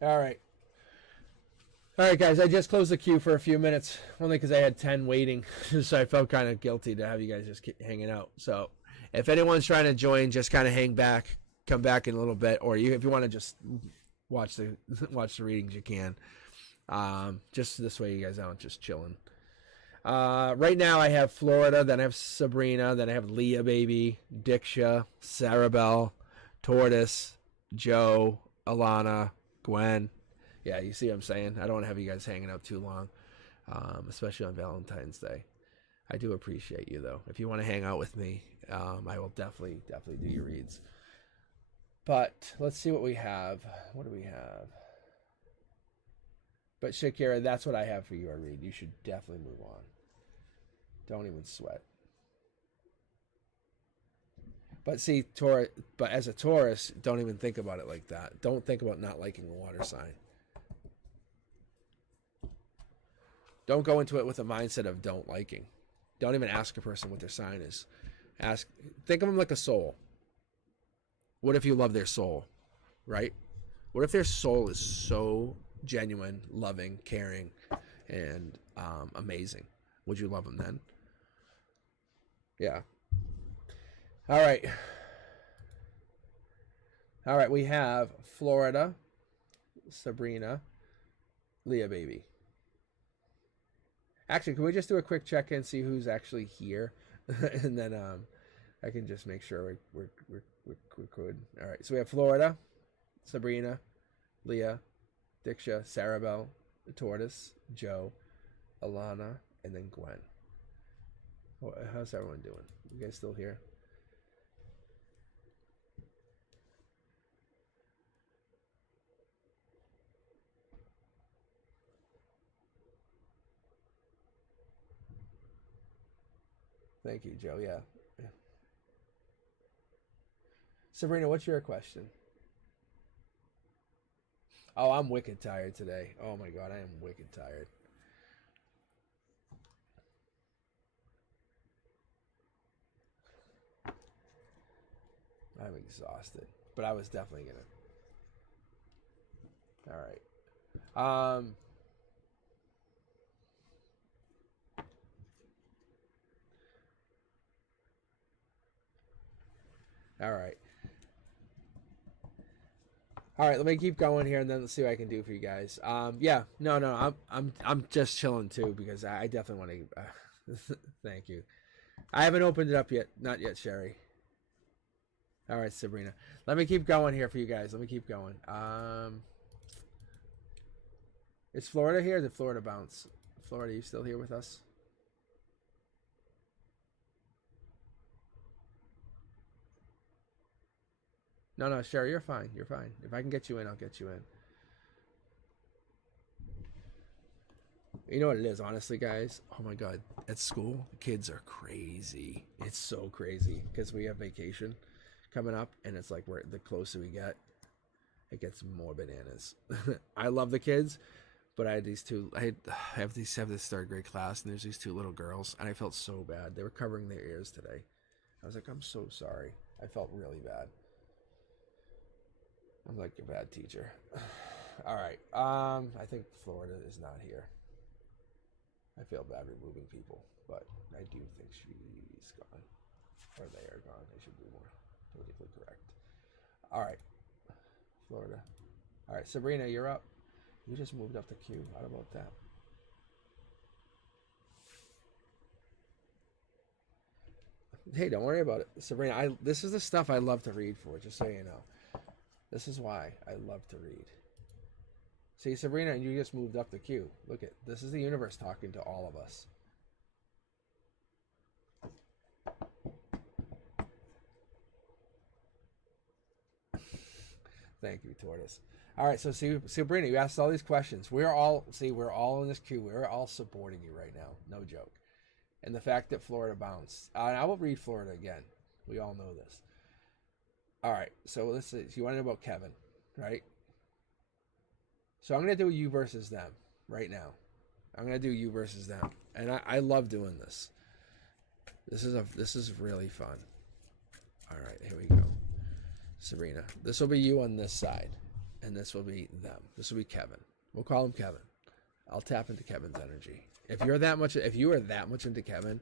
All right, guys, I just closed the queue for a few minutes, only because I had 10 waiting, so I felt kind of guilty to have you guys just keep hanging out. So if anyone's trying to join, just kind of hang back, come back in a little bit, or if you want to just watch the readings, you can. Just this way you guys aren't just chilling. Right now I have Florida, then I have Sabrina, then I have Leah Baby, Diksha, Sarabelle, Tortoise, Joe, Alana, Gwen. Yeah, you see what I'm saying? I don't want to have you guys hanging out too long, especially on Valentine's Day. I do appreciate you, though. If you want to hang out with me, I will definitely do your reads. But let's see what we have. What do we have? But Shakira, that's what I have for your read. You should definitely move on. Don't even sweat. But see, but as a Taurus, don't even think about it like that. Don't think about not liking a water sign. Don't go into it with a mindset of don't liking. Don't even ask a person what their sign is. Think of them like a soul. What if you love their soul, right? What if their soul is so genuine, loving, caring, and amazing? Would you love them then? Yeah. All right, we have Florida, Sabrina, Leah Baby. Actually, can we just do a quick check-in, see who's actually here? And then I can just make sure we're good. All right, so we have Florida, Sabrina, Leah, Diksha, Sarabelle, Tortoise, Joe, Alana, and then Gwen. How's everyone doing? You guys still here? Thank you, Joe. Yeah. Sabrina, what's your question? Oh, I'm wicked tired today. Oh my God, I am wicked tired. I'm exhausted, but I was definitely gonna. All right. All right. All right, let me keep going here, and then let's see what I can do for you guys. Yeah, no, I'm just chilling too, because I definitely want to. Thank you. I haven't opened it up yet, not yet, Sherry. All right, Sabrina. Let me keep going here for you guys. Let me keep going. Is Florida here? Did Florida bounce? Florida, you still here with us? No, Sherry, you're fine. You're fine. If I can get you in, I'll get you in. You know what it is, honestly, guys? Oh my God. At school, the kids are crazy. It's so crazy because we have vacation coming up, and it's like the closer we get, it gets more bananas. I love the kids, but I had these two. I have this third grade class, and there's these two little girls, and I felt so bad. They were covering their ears today. I was like, I'm so sorry. I felt really bad. I'm like a bad teacher. All right. I think Florida is not here. I feel bad removing people, but I do think she's gone. Or they are gone. They should be more politically correct. All right. Florida. All right, Sabrina, you're up. You just moved up the queue. How about that? Hey, don't worry about it. Sabrina, this is the stuff I love to read for, just so you know. This is why I love to read. See, Sabrina, you just moved up the queue. Look at this is the universe talking to all of us. Thank you, Tortoise. All right, so Sabrina, you asked all these questions. We're all in this queue. We're all supporting you right now. No joke. And the fact that Florida bounced. And I will read Florida again. We all know this. All right, so let's see. So you want to know about Kevin, right? So I'm going to do you versus them right now. I'm going to do you versus them. And I love doing this. This is really fun. All right, here we go. Sabrina, this will be you on this side, and this will be them. This will be Kevin. We'll call him Kevin. I'll tap into Kevin's energy. If you are that much into Kevin,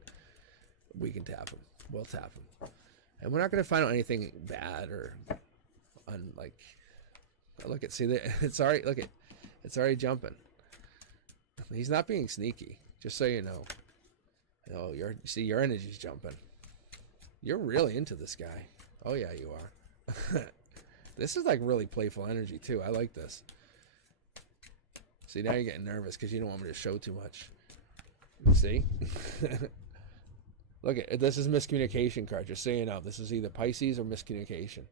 we can tap him. We'll tap him. And we're not going to find out anything bad or look at it's already it's already jumping. He's not being sneaky, just so you know. Oh, your energy's jumping. You're really into this guy. Oh yeah, you are. This is like really playful energy too. I like this. See, now you're getting nervous because you don't want me to show too much. See? Look at this is miscommunication card. Just so you know, this is either Pisces or miscommunication.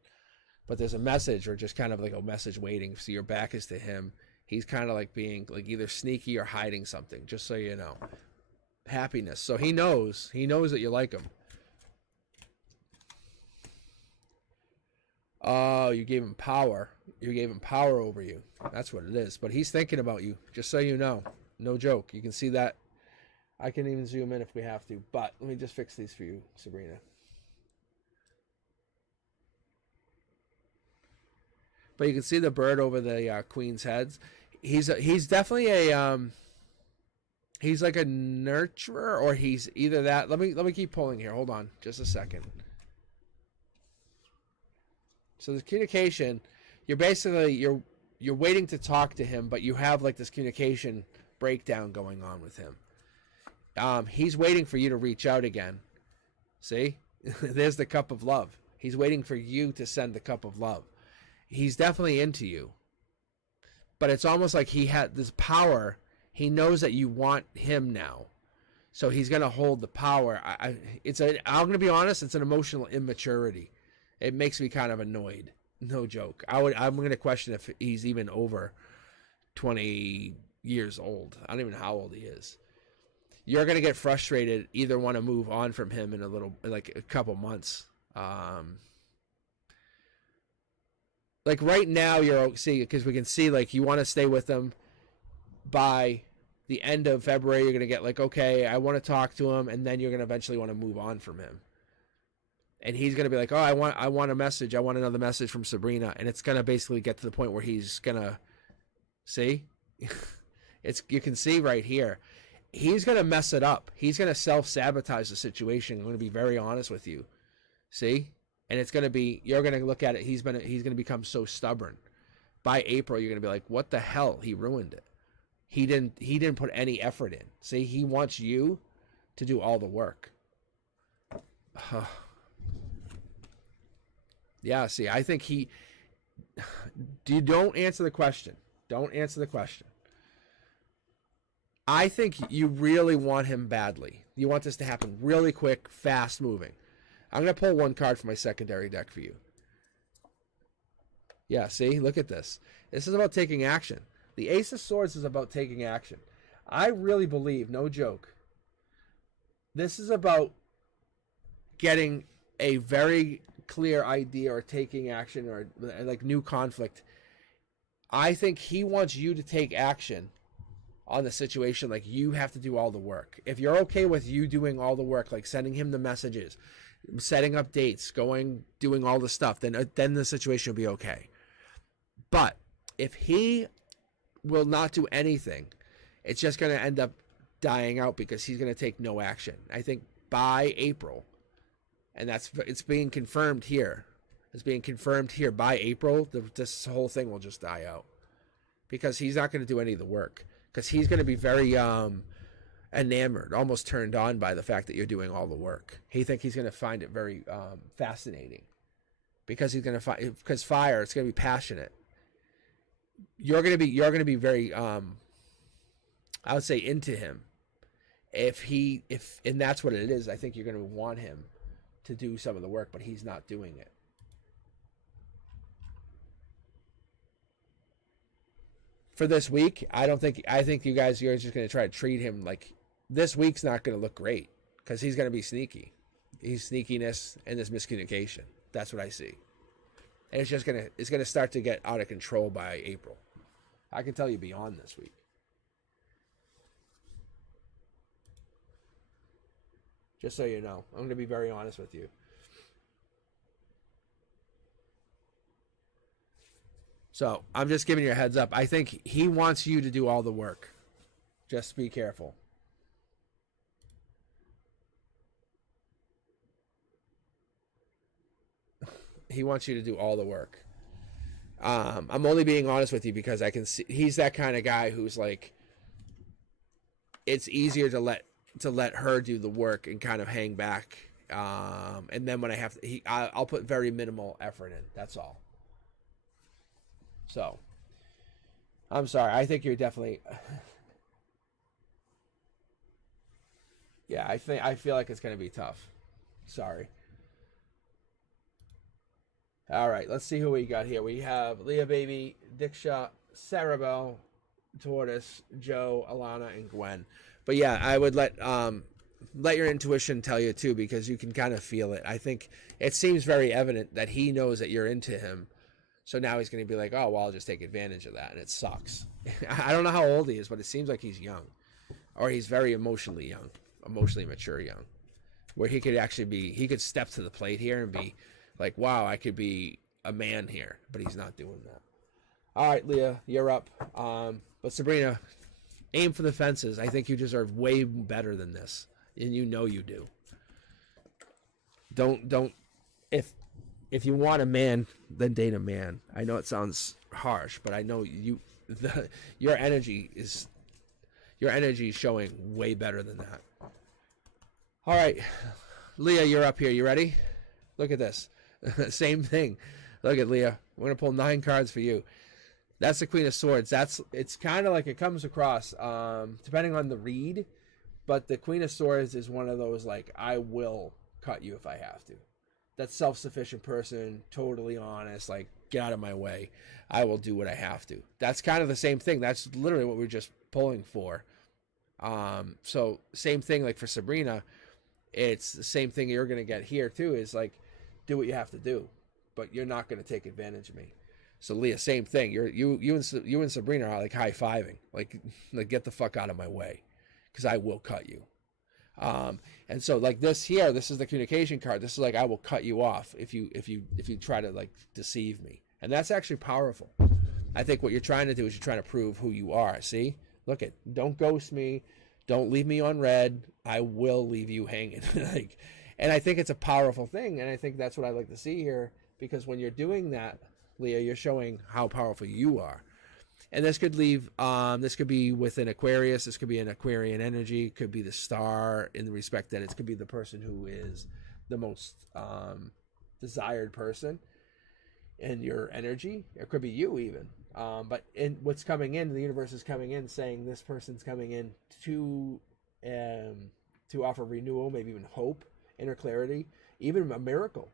But there's a message or just kind of like a message waiting. So your back is to him. He's kind of like being like either sneaky or hiding something. Just so you know. Happiness. So he knows that you like him. Oh, you gave him power. You gave him power over you. That's what it is. But he's thinking about you, just so you know. No joke. You can see that. I can even zoom in if we have to. But let me just fix these for you, Sabrina. But you can see the bird over the queen's heads. He's definitely a he's like a nurturer, or he's either that. Let me keep pulling here. Hold on, just a second. So this communication, you're basically you're waiting to talk to him, but you have like this communication breakdown going on with him. He's waiting for you to reach out again. See? There's the cup of love. He's waiting for you to send the cup of love. He's definitely into you. But it's almost like he had this power. He knows that you want him now. So he's going to hold the power. I'm going to be honest, it's an emotional immaturity. It makes me kind of annoyed. No joke. I'm going to question if he's even over 20 years old. I don't even know how old he is. You're going to get frustrated, either want to move on from him in a couple months. Like right now, because we can see like you want to stay with him. By the end of February, you're going to get like, okay, I want to talk to him, and then you're going to eventually want to move on from him. And he's going to be like, oh, I want a message. I want another message from Sabrina. And it's going to basically get to the point where he's going to, see? You can see right here. He's going to mess it up. He's going to self-sabotage the situation. I'm going to be very honest with you. See? And it's going to be, you're going to look at it. He's going to become so stubborn. By April, you're going to be like, what the hell? He ruined it. He didn't put any effort in. See? He wants you to do all the work. Yeah, see, I think don't answer the question. Don't answer the question. I think you really want him badly. You want this to happen really quick, fast moving. I'm going to pull one card from my secondary deck for you. Yeah, see? Look at this. This is about taking action. The Ace of Swords is about taking action. I really believe, no joke, this is about getting a very clear idea or taking action or like new conflict. I think he wants you to take action on the situation. Like, you have to do all the work. If you're okay with you doing all the work, like sending him the messages, setting up dates, doing all the stuff, then the situation will be okay. But if he will not do anything, it's just going to end up dying out because he's going to take no action. I think by April, and it's being confirmed here. It's being confirmed here by April. This whole thing will just die out because he's not going to do any of the work. Because he's going to be very enamored, almost turned on by the fact that you're doing all the work. He's going to find it very fascinating because because fire, it's going to be passionate. You're going to be very, I would say, into him. And that's what it is. I think you're going to want him to do some of the work, but he's not doing it. For this week, I think you're just going to try to treat him like this week's not going to look great because he's going to be sneaky. He's sneakiness and this miscommunication. That's what I see. And it's going to start to get out of control by April. I can tell you beyond this week. Just so you know, I'm going to be very honest with you. So I'm just giving you a heads up. I think he wants you to do all the work. Just be careful. He wants you to do all the work. I'm only being honest with you because I can see he's that kind of guy who's like, it's easier to let her do the work and kind of hang back. And then when I have to, I'll put very minimal effort in. That's all. So, I'm sorry. I think you're definitely. Yeah, I feel like it's going to be tough. Sorry. All right, let's see who we got here. We have Leah Baby, Diksha, Sarabelle, Tortoise, Joe, Alana, and Gwen. But yeah, I would let your intuition tell you too, because you can kind of feel it. I think it seems very evident that he knows that you're into him. So now he's going to be like, oh, well, I'll just take advantage of that. And it sucks. I don't know how old he is, but it seems like he's young. Or he's very emotionally young, emotionally mature young. Where he could step to the plate here and be like, wow, I could be a man here. But he's not doing that. All right, Leah, you're up. But Sabrina, aim for the fences. I think you deserve way better than this. And you know you do. If you want a man, then date a man. I know it sounds harsh, but I know your energy is showing way better than that. All right, Leah, you're up here. You ready? Look at this. Same thing. Look at Leah. We're gonna pull 9 cards for you. That's the Queen of Swords. It's kind of like it comes across, depending on the read, but the Queen of Swords is one of those like, I will cut you if I have to. That self-sufficient person, totally honest, like, get out of my way. I will do what I have to. That's kind of the same thing. That's literally what we're just pulling for. So same thing like for Sabrina. It's the same thing you're going to get here too, is like, do what you have to do, but you're not going to take advantage of me. So Leah, same thing. You and Sabrina are like high-fiving. Like get the fuck out of my way because I will cut you. And so like this here, this is the communication card. This is like, I will cut you off if you try to like deceive me. And that's actually powerful. I think what you're trying to do is you're trying to prove who you are. See, look at, don't ghost me. Don't leave me on red. I will leave you hanging. Like, and I think it's a powerful thing. And I think that's what I like to see here, because when you're doing that, Leah, you're showing how powerful you are. And this could this could be with an Aquarius. This could be an Aquarian energy. It could be the star in the respect that it could be the person who is the most desired person. in your energy. It could be you even. But in what's coming in, the universe is coming in saying this person's coming in to offer renewal, maybe even hope, inner clarity, even a miracle.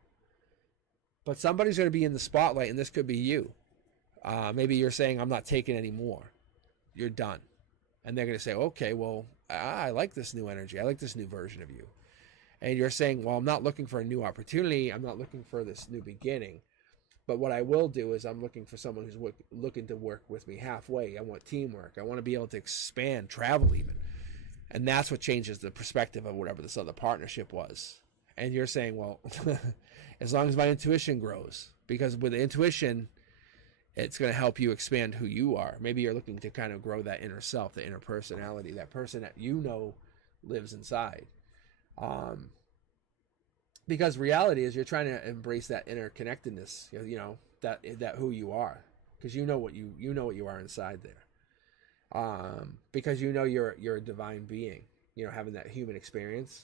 But somebody's going to be in the spotlight, and this could be you. Maybe you're saying, I'm not taking any more. You're done. And they're going to say, okay, well, I like this new energy. I like this new version of you. And you're saying, well, I'm not looking for a new opportunity. I'm not looking for this new beginning. But what I will do is I'm looking for someone who's looking to work with me halfway. I want teamwork. I want to be able to expand, travel even. And that's what changes the perspective of whatever this other partnership was. And you're saying, well, as long as my intuition grows, because with intuition, it's going to help you expand who you are. Maybe you're looking to kind of grow that inner self, the inner personality, that person that you know lives inside. Because reality is you're trying to embrace that interconnectedness, that who you are, because you know what you are inside there. Because you're a divine being, having that human experience.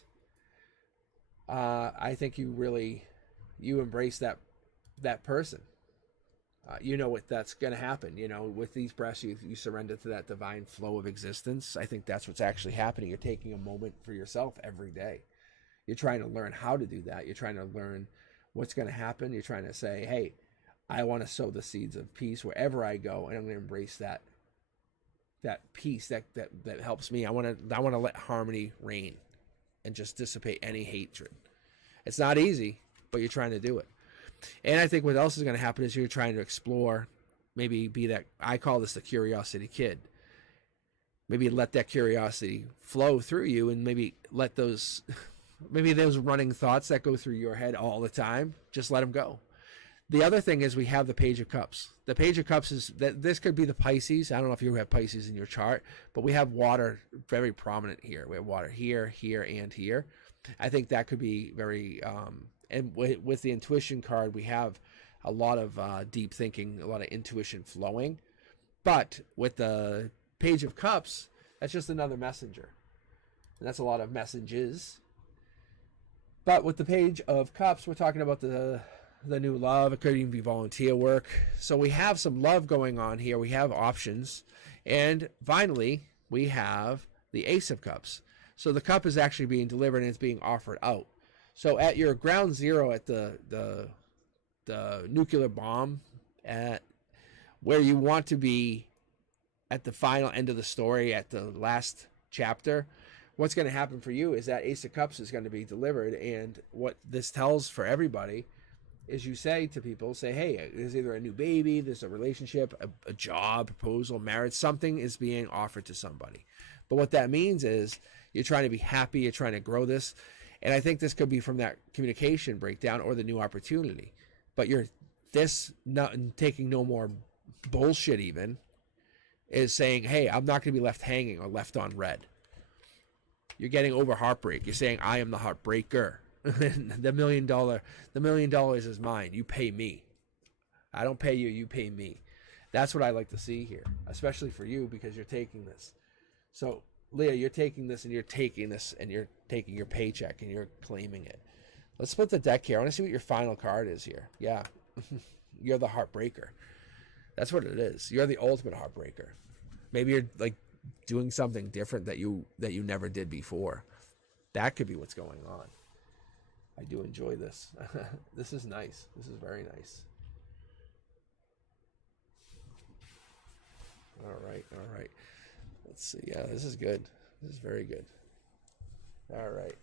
I think you embrace that person. What that's going to happen. With these breaths, you surrender to that divine flow of existence. I think that's what's actually happening. You're taking a moment for yourself every day. You're trying to learn how to do that. You're trying to learn what's going to happen. You're trying to say, hey, I want to sow the seeds of peace wherever I go, and I'm going to embrace that peace that helps me. I want to let harmony reign and just dissipate any hatred. It's not easy, but you're trying to do it. And I think what else is going to happen is you're trying to explore, maybe be that, I call this the curiosity kid. Maybe let that curiosity flow through you, and maybe let those running thoughts that go through your head all the time, just let them go. The other thing is we have the Page of Cups. The Page of Cups is that this could be the Pisces. I don't know if you have Pisces in your chart, but we have water very prominent here. We have water here, here, and here. I think that could be very, and with the intuition card, we have a lot of deep thinking, a lot of intuition flowing. But with the Page of Cups, that's just another messenger. And that's a lot of messages. But with the Page of Cups, we're talking about the new love. It could even be volunteer work. So we have some love going on here. We have options. And finally, we have the Ace of Cups. So the cup is actually being delivered and it's being offered out. So at your ground zero at the nuclear bomb, at where you want to be at the final end of the story, at the last chapter, what's going to happen for you is that Ace of Cups is going to be delivered. And what this tells for everybody is you say to people, hey, there's either a new baby, there's a relationship, a job, proposal, marriage, something is being offered to somebody. But what that means is you're trying to be happy, you're trying to grow this. And I think this could be from that communication breakdown or the new opportunity. But not taking no more bullshit even, is saying, hey, I'm not going to be left hanging or left on red. You're getting over heartbreak. You're saying, I am the heartbreaker. The $1 million is mine. You pay me. I don't pay you. You pay me. That's what I like to see here, especially for you, because you're taking this. So, Leah, you're taking this and you're taking this and you're taking your paycheck and you're claiming it. Let's split the deck here. I want to see what your final card is here. Yeah. You're the heartbreaker. That's what it is. You're the ultimate heartbreaker. Maybe you're like doing something different that you never did before. That could be what's going on. I do enjoy this. This is nice. This is very nice. All right. Let's see. Yeah, this is good. This is very good. All right.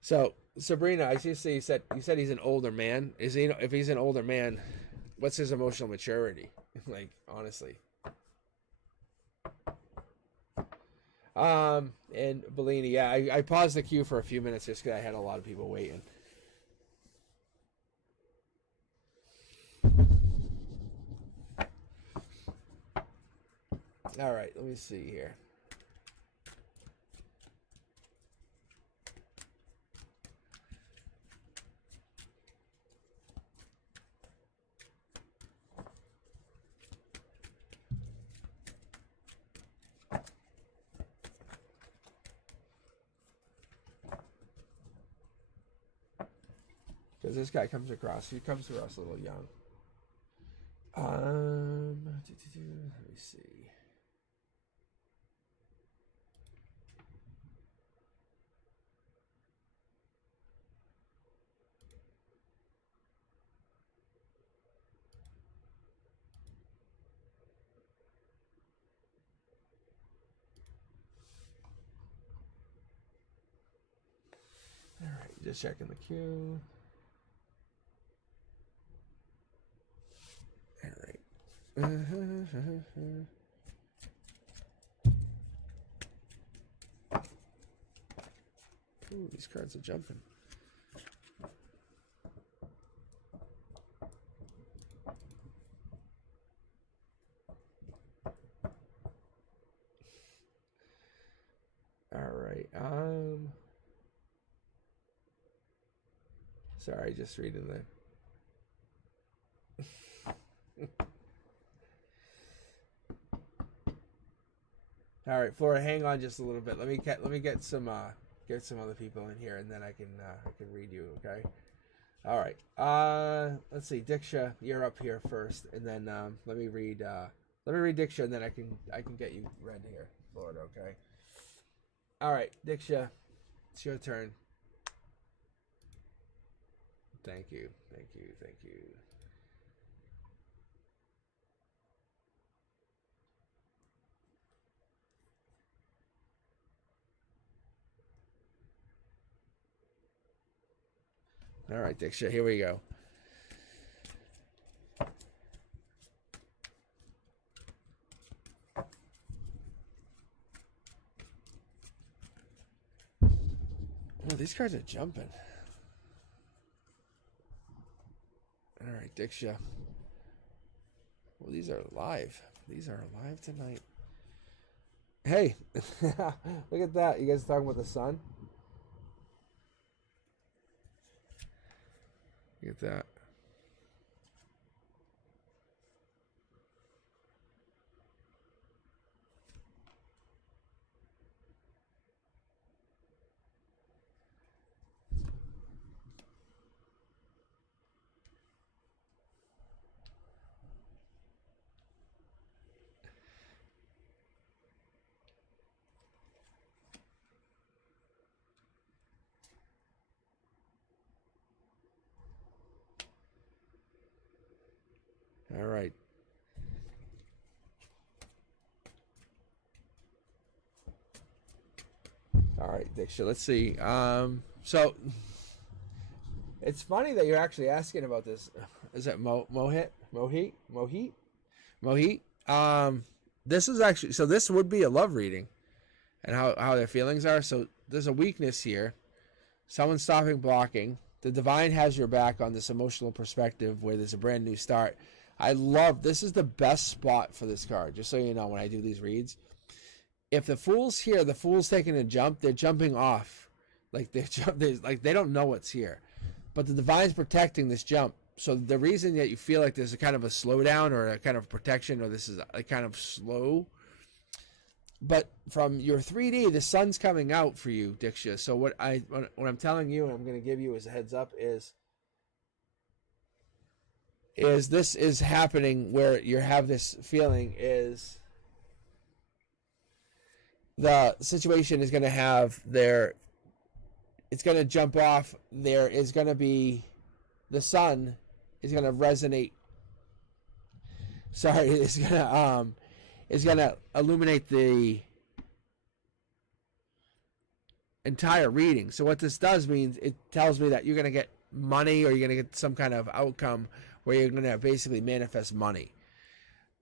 So, Sabrina, I just say you said he's an older man. Is he? If he's an older man, what's his emotional maturity? Like, honestly. And Bellini, yeah, I paused the queue for a few minutes just because I had a lot of people waiting. All right, let me see here. Because this guy comes across. He comes across a little young. Let me see. All right, just checking the queue. All right. Ooh, these cards are jumping. All right. Sorry, just reading the. All right, Flora, hang on just a little bit. Let me get some other people in here, and then I can read you. Okay. All right. Let's see, Diksha, you're up here first, and then let me read Diksha, and then I can get you read here, Florida. Okay. All right, Diksha, it's your turn. Thank you. All right, Diksha, here we go. Oh, these cards are jumping. All right, Diksha. Well, these are live. These are live tonight. Hey, look at that. You guys talking about the sun? Look at that. All right. All right, Diksha, let's see. So it's funny that you're actually asking about this. Is it Mohit? This is actually, so this would be a love reading and how their feelings are. So there's a weakness here. Someone's stopping blocking. The divine has your back on this emotional perspective where there's a brand new start. I love, this is the best spot for this card, just so you know when I do these reads. If the Fool's here, the Fool's taking a jump, they're jumping off. Like they don't know what's here. But the divine's protecting this jump. So the reason that you feel like there's a kind of a slowdown or a kind of protection, or this is a kind of slow. But from your 3D, the sun's coming out for you, Diksha. So what I'm telling you, and I'm going to give you as a heads up, is this is happening where you have this feeling is the situation is going to have it's going to jump off. There is going to be, the sun is going to resonate. Sorry, it's going to illuminate the entire reading. So what this does means, it tells me that you're going to get money, or you're going to get some kind of outcome where you're going to basically manifest money.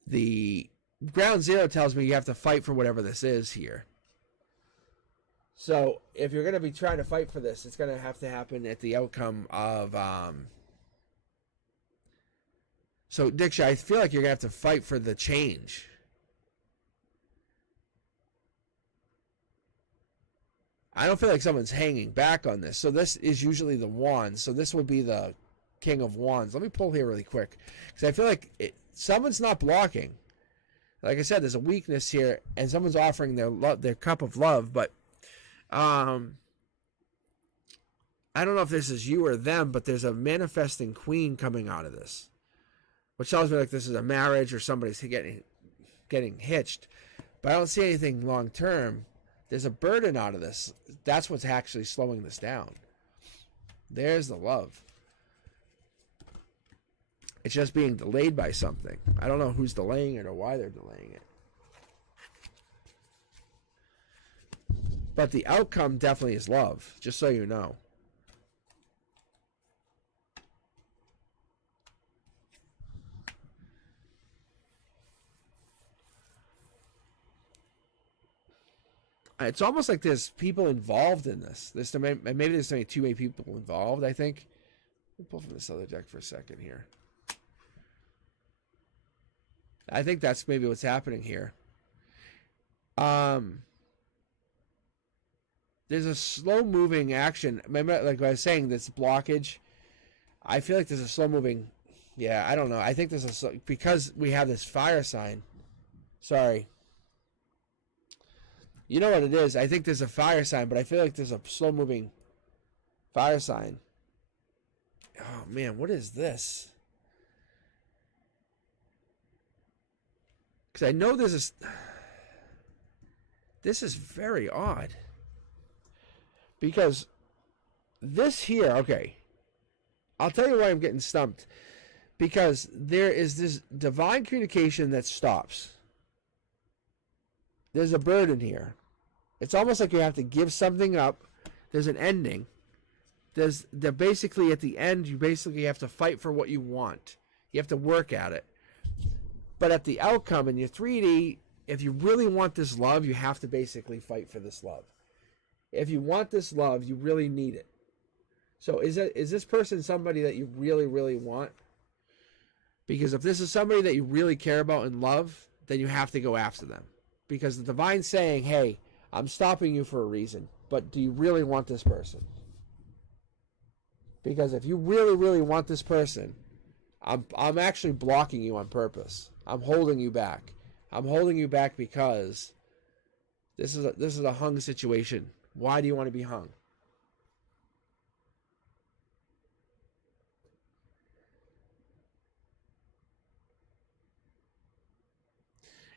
The ground zero tells me you have to fight for whatever this is here. So if you're going to be trying to fight for this, it's going to have to happen at the outcome of so Diksha, I feel like you're going to have to fight for the change. I don't feel like someone's hanging back on this. So this is usually the Wands. So this would be the King of Wands. Let me pull here really quick, because I feel like someone's not blocking. Like I said, there's a weakness here, and someone's offering their cup of love, but I don't know if this is you or them, but there's a manifesting queen coming out of this, which tells me like this is a marriage or somebody's getting hitched. But I don't see anything long term. There's a burden out of this. That's what's actually slowing this down. There's the love. It's just being delayed by something. I don't know who's delaying it or why they're delaying it. But the outcome definitely is love, just so you know. It's almost like there's people involved in this. Maybe there's only too many people involved, I think. Let me pull from this other deck for a second here. I think that's maybe what's happening here. There's a slow-moving action. Remember, like I was saying, this blockage. I feel like there's a slow-moving... Yeah, I don't know. I think there's a... Because we have this fire sign. Sorry. You know what it is. I think there's a fire sign, but I feel like there's a slow-moving fire sign. Oh, man, what is this? Because I know there's this... This is very odd. Because this here... Okay. I'll tell you why I'm getting stumped. Because there is this divine communication that stops. There's a burden here. It's almost like you have to give something up. There's an ending. They're basically at the end, you basically have to fight for what you want. You have to work at it. But at the outcome in your 3D, if you really want this love, you have to basically fight for this love. If you want this love, you really need it. So is this person somebody that you really, really want? Because if this is somebody that you really care about and love, then you have to go after them. Because the divine's saying, hey, I'm stopping you for a reason, but do you really want this person? Because if you really, really want this person, I'm actually blocking you on purpose. I'm holding you back. I'm holding you back because this is a hung situation. Why do you want to be hung?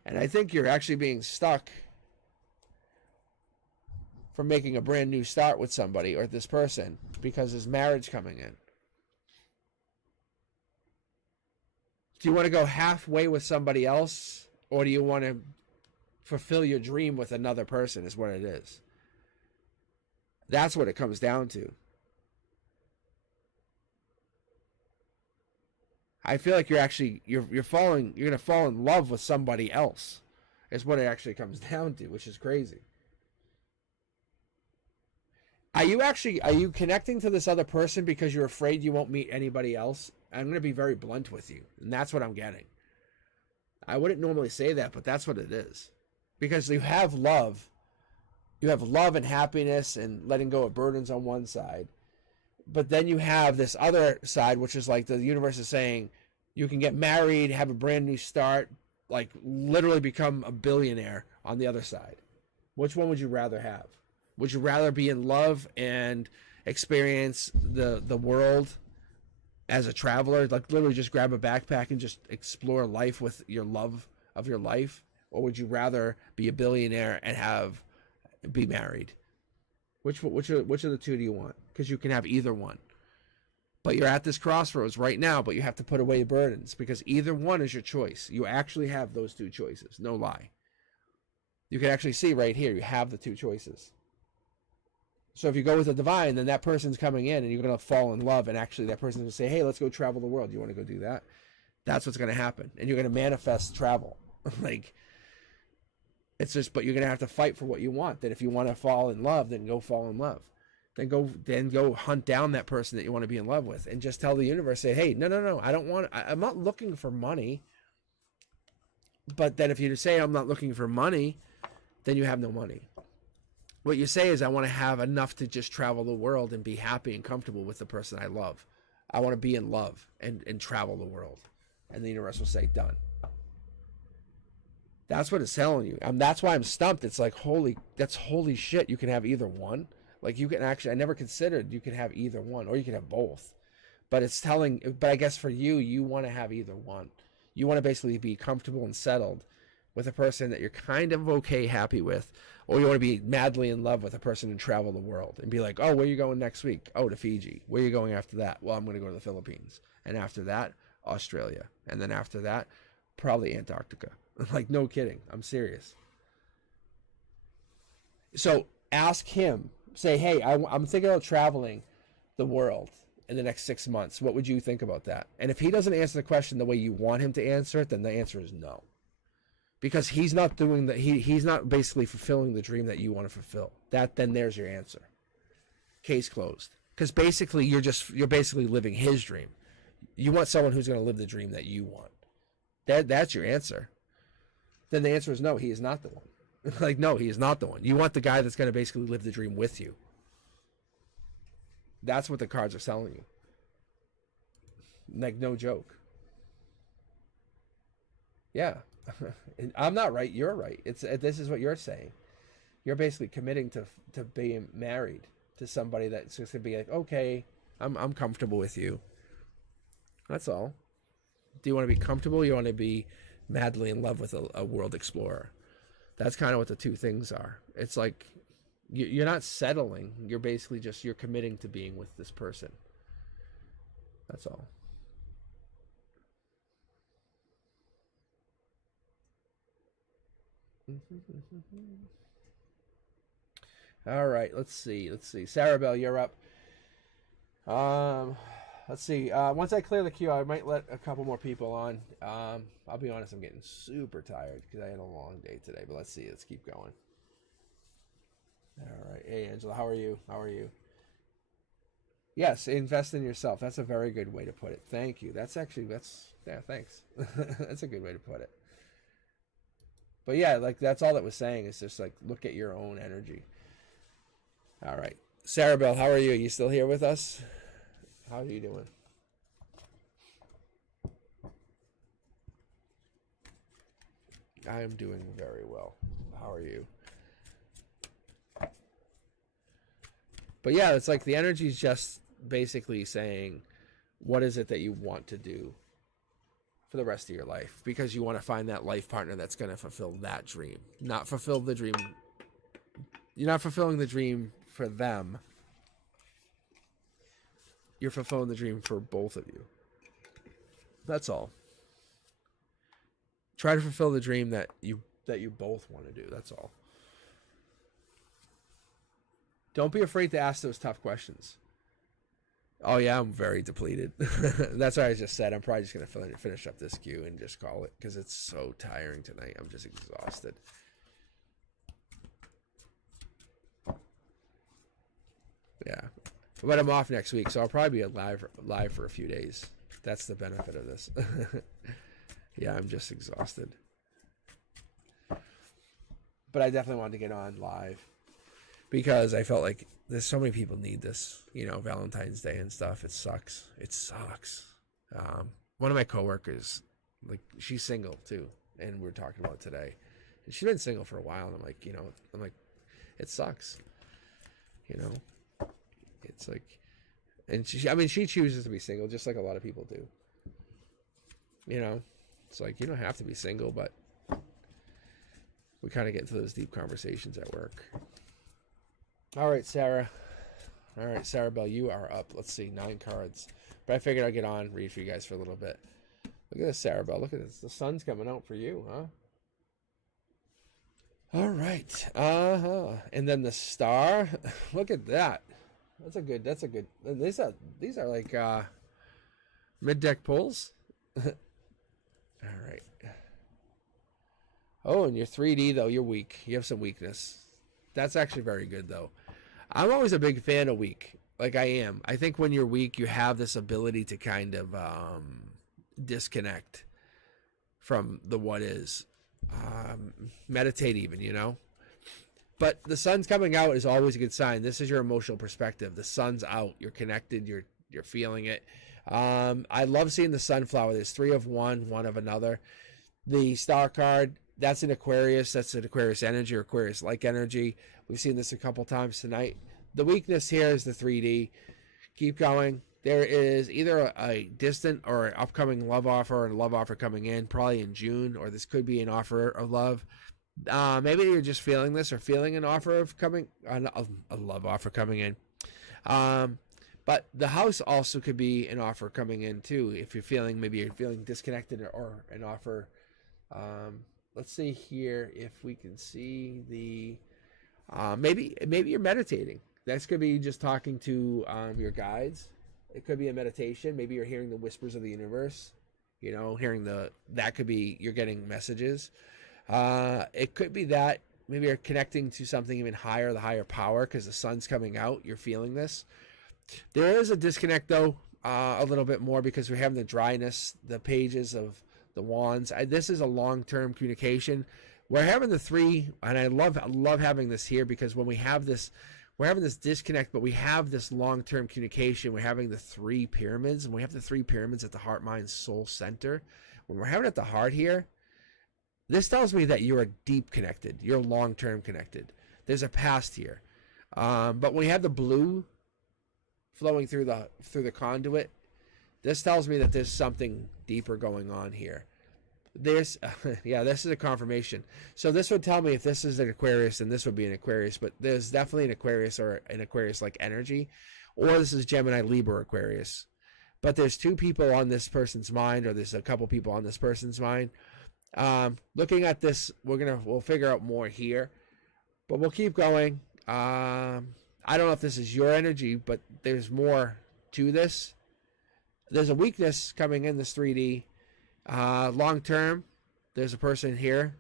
And I think you're actually being stuck from making a brand new start with somebody or this person because there's marriage coming in. Do you want to go halfway with somebody else, or do you want to fulfill your dream with another person is what it is. That's what it comes down to. I feel like you're going to fall in love with somebody else is what it actually comes down to, which is crazy. Are you connecting to this other person because you're afraid you won't meet anybody else? I'm going to be very blunt with you, and that's what I'm getting. I wouldn't normally say that, but that's what it is. Because you have love. You have love and happiness and letting go of burdens on one side. But then you have this other side, which is like the universe is saying, you can get married, have a brand new start, like literally become a billionaire on the other side. Which one would you rather have? Would you rather be in love and experience the world as a traveler, like literally just grab a backpack and just explore life with your love of your life? Or would you rather be a billionaire and be married? Which of the two do you want? Because you can have either one. But you're at this crossroads right now, but you have to put away the burdens because either one is your choice. You actually have those two choices. No lie. You can actually see right here, you have the two choices. So if you go with the divine, then that person's coming in and you're going to fall in love. And actually that person's going to say, hey, let's go travel the world. You want to go do that? That's what's going to happen. And you're going to manifest travel. Like, it's just, but you're going to have to fight for what you want. That if you want to fall in love, then go fall in love. Then go hunt down that person that you want to be in love with, and just tell the universe, say, hey, no, I'm not looking for money. But then if you say I'm not looking for money, then you have no money. What you say is I want to have enough to just travel the world and be happy and comfortable with the person I love. I want to be in love and travel the world. And the universe will say, done. That's what it's telling you. That's why I'm stumped. It's like, holy shit, you can have either one. Like you can actually, I never considered you could have either one, or you could have both. But it's telling, but I guess for you, you want to have either one. You want to basically be comfortable and settled with a person that you're kind of okay, happy with, or you want to be madly in love with a person and travel the world and be like, oh, where are you going next week? Oh, to Fiji. Where are you going after that? Well, I'm going to go to the Philippines. And after that, Australia. And then after that, probably Antarctica. Like, no kidding. I'm serious. So ask him, say, hey, I'm thinking about traveling the world in the next 6 months. What would you think about that? And if he doesn't answer the question the way you want him to answer it, then the answer is no. Because he's not doing that. He's not basically fulfilling the dream that you want to fulfill. Then there's your answer. Case closed. Because basically you're basically living his dream. You want someone who's going to live the dream that you want. That's your answer. Then the answer is no, he is not the one. Like, no, he is not the one. You want the guy that's going to basically live the dream with you. That's what the cards are selling you. Like, no joke. Yeah. I'm not right. You're right. This is what you're saying. You're basically committing to being married to somebody that's just gonna be like, okay, I'm comfortable with you. That's all. Do you want to be comfortable? You want to be madly in love with a world explorer? That's kind of what the two things are. It's like you're not settling. You're basically you're committing to being with this person. That's all. All right, let's see. Sarah Bell, you're up. Let's see. Once I clear the queue, I might let a couple more people on. I'll be honest, I'm getting super tired because I had a long day today. But let's see. Let's keep going. All right. Hey, Angela, how are you? Yes, invest in yourself. That's a very good way to put it. Thank you. That's yeah. Thanks. That's a good way to put it. But yeah, like that's all that was saying is just like look at your own energy. All right. Sarah Bell, how are you? Are you still here with us? How are you doing? I am doing very well. How are you? But yeah, it's like the energy is just basically saying, what is it that you want to do for the rest of your life? Because you want to find that life partner that's going to fulfill that dream. Not fulfill the dream. You're not fulfilling the dream for them. You're fulfilling the dream for both of you. That's all. Try to fulfill the dream that you both want to do. That's all. Don't be afraid to ask those tough questions. Oh yeah, I'm very depleted. That's what I just said. I'm probably just going to finish up this queue and just call it because it's so tiring tonight. I'm just exhausted. Yeah. But I'm off next week, so I'll probably be live for a few days. That's the benefit of this. Yeah, I'm just exhausted. But I definitely wanted to get on live because I felt like there's so many people need this, Valentine's Day and stuff. It sucks. One of my coworkers, like, she's single too, and we were talking about it today. And she's been single for a while, and I'm like, it sucks. It's like, and she chooses to be single just like a lot of people do. It's like, you don't have to be single, but we kind of get into those deep conversations at work. All right, Sarah. All right, Sarah Bell, you are up. Let's see, 9 cards. But I figured I'd get on, read for you guys for a little bit. Look at this, Sarah Bell. Look at this. The sun's coming out for you, huh? All right. And then the star. Look at that. That's a good. These are like mid-deck pulls. All right. Oh, and your 3D though, you're weak. You have some weakness. That's actually very good though. I'm always a big fan of weak. Like I am. I think when you're weak, you have this ability to kind of disconnect from the what is. Meditate even, But the sun's coming out is always a good sign. This is your emotional perspective. The sun's out. You're connected. You're feeling it. I love seeing the sunflower. There's 3 of one of another. The star card, that's an Aquarius. That's an Aquarius energy or Aquarius-like energy. We've seen this a couple times tonight. the weakness here is the 3D. Keep going. There is either a distant or an upcoming love offer, or a love offer coming in, probably in June, or this could be an offer of love. Maybe you're just feeling this, or feeling an offer of coming, a love offer coming in. But the house also could be an offer coming in too. If you're feeling, maybe you're feeling disconnected, or an offer. Let's see here if we can see the, maybe you're meditating. That's could be just talking to your guides. It could be a meditation. Maybe you're hearing the whispers of the universe. You know, that could be you're getting messages. It could be that maybe you're connecting to something even higher, the higher power, because the sun's coming out. You're feeling this. There is a disconnect though, a little bit more, because we're having the dryness, the pages of the wands. This is a long-term communication. We're having the 3, and I love having this here, because when we have this, we're having this disconnect, but we have this long-term communication. We're having the 3 pyramids, and we have the 3 pyramids at the heart, mind, soul center. When we're having it at the heart here, this tells me that you're deep connected. You're long-term connected. There's a past here. But when we have the blue flowing through the conduit, this tells me that there's something deeper going on here. This is a confirmation. So this would tell me if this is an Aquarius, then this would be an Aquarius, but there's definitely an Aquarius, or an Aquarius-like energy, or this is Gemini, Libra, Aquarius. But there's 2 people on this person's mind, or there's a couple people on this person's mind. Looking at this, we'll figure out more here, but we'll keep going. I don't know if this is your energy, but there's more to this. There's a weakness coming in this 3D. Long term, there's a person here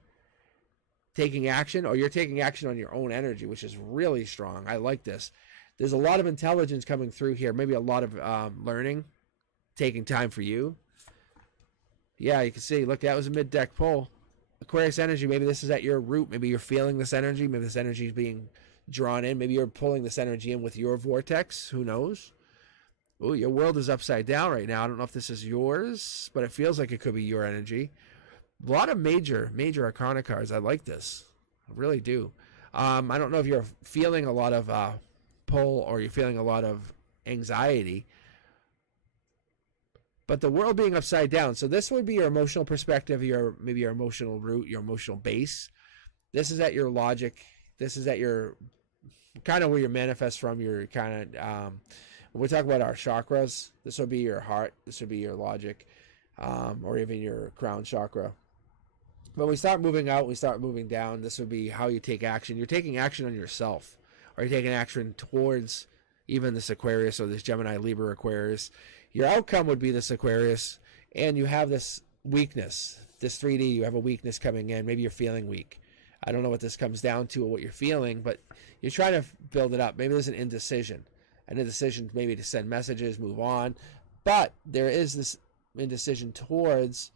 taking action, or you're taking action on your own energy, which is really strong. I like this. There's a lot of intelligence coming through here, maybe a lot of learning, taking time for you. Yeah, you can see, look, that was a mid-deck pull. Aquarius energy, maybe this is at your root. Maybe you're feeling this energy. Maybe this energy is being drawn in. Maybe you're pulling this energy in with your vortex. Who knows? Oh, your world is upside down right now. I don't know if this is yours, but it feels like it could be your energy. A lot of major arcana cards. I like this. I really do. I don't know if you're feeling a lot of pull, or you're feeling a lot of anxiety, but the world being upside down. So this would be your emotional perspective, maybe your emotional root, your emotional base. This is at your logic. This is at your kind of where you manifest from. Your kind of when we talk about our chakras, this would be your heart. This would be your logic, or even your crown chakra. When we start moving out, we start moving down. This would be how you take action. You're taking action on yourself, or you're taking action towards even this Aquarius, or this Gemini, Libra, Aquarius. Your outcome would be this Aquarius, and you have this weakness, this 3D. You have a weakness coming in. Maybe you're feeling weak. I don't know what this comes down to, or what you're feeling, but you're trying to build it up. Maybe there's an indecision maybe to send messages, move on, but there is this indecision towards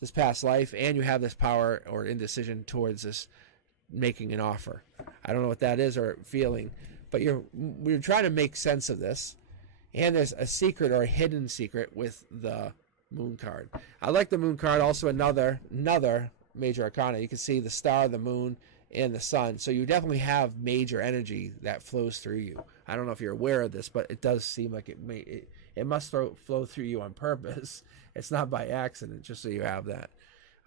this past life, and you have this power or indecision towards this making an offer. I don't know what that is, or feeling, but we're trying to make sense of this. And there's a secret, or a hidden secret, with the moon card. I like the moon card. Also another major arcana. You can see the star, the moon, and the sun. So you definitely have major energy that flows through you. I don't know if you're aware of this, but it does seem like it must flow through you on purpose. It's not by accident, just so you have that.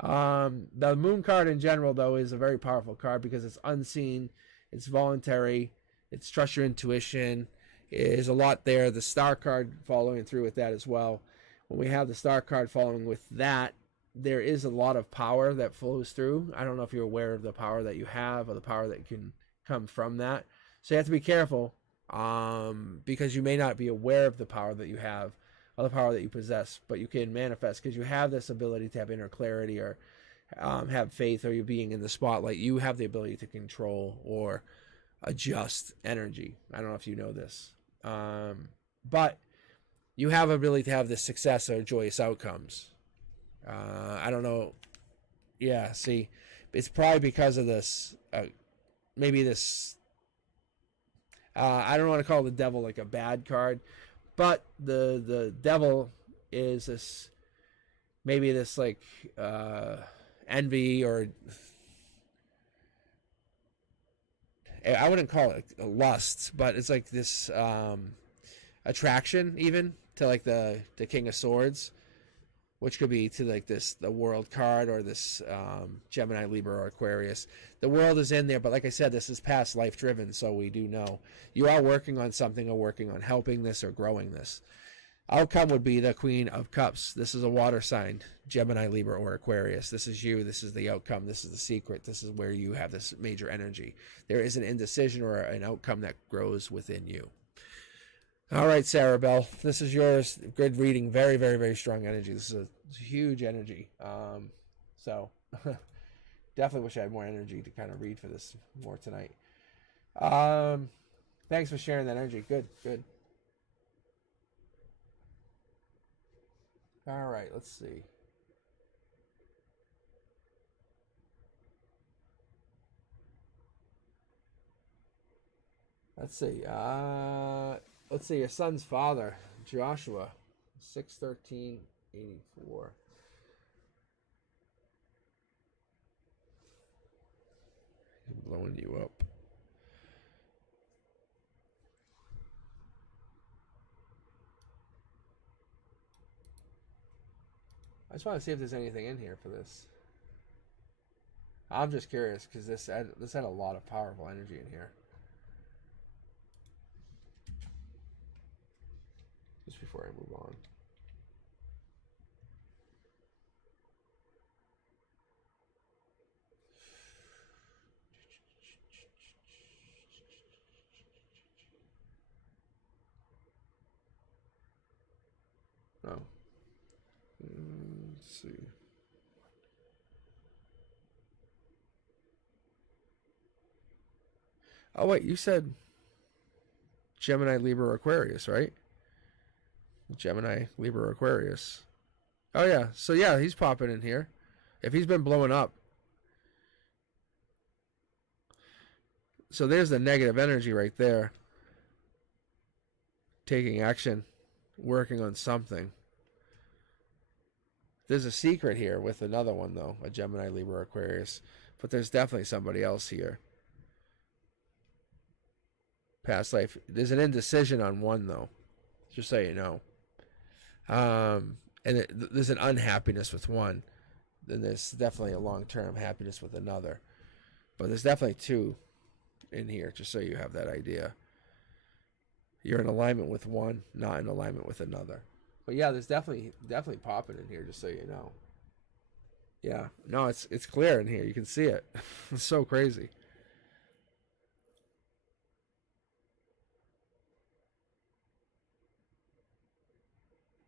The moon card in general, though, is a very powerful card, because it's unseen, it's voluntary, it's trust your intuition. Is a lot there. The star card following through with that as well. When we have the star card following with that, there is a lot of power that flows through. I don't know if you're aware of the power that you have, or the power that can come from that. So you have to be careful, because you may not be aware of the power that you have, or the power that you possess, but you can manifest, because you have this ability to have inner clarity, or have faith, or you're being in the spotlight. You have the ability to control or adjust energy. I don't know if you know this. But you have a ability to have this success or joyous outcomes. I don't know. Yeah, see, it's probably because of this, maybe this, I don't want to call the devil like a bad card, but the devil is this, maybe this like, envy, or I wouldn't call it lust, but it's like this attraction even to like the King of Swords, which could be to like the World card or this Gemini, Libra, or Aquarius. The World is in there, but like I said, this is past life driven, so we do know you are working on something or working on helping this or growing this. Outcome would be the Queen of Cups. This is a water sign, Gemini, Libra, or Aquarius. This is you. This is the outcome. This is the secret. This is where you have this major energy. There is an indecision or an outcome that grows within you. All right, Sarah Bell, this is yours. Good reading. Very, very, very strong energy. This is a huge energy. So definitely wish I had more energy to kind of read for this more tonight. Thanks for sharing that energy. Good, good. All right, let's see. Let's see. Let's see. Your son's father, Joshua, 6/13/84. I'm blowing you up. I just want to see if there's anything in here for this. I'm just curious because this had a lot of powerful energy in here. Just before I move on. Oh. Let's see. Oh, wait, you said Gemini, Libra, Aquarius, right? Gemini, Libra, Aquarius. Oh, yeah. So, yeah, he's popping in here. If he's been blowing up. So, there's the negative energy right there. Taking action. Working on something. There's a secret here with another one, though. A Gemini, Libra, Aquarius. But there's definitely somebody else here. Past life. There's an indecision on one, though. Just so you know. And there's an unhappiness with one. Then there's definitely a long-term happiness with another. But there's definitely two in here, just so you have that idea. You're in alignment with one, not in alignment with another. But yeah, there's definitely popping in here, just so you know. Yeah, no, it's clear in here. You can see it. It's so crazy.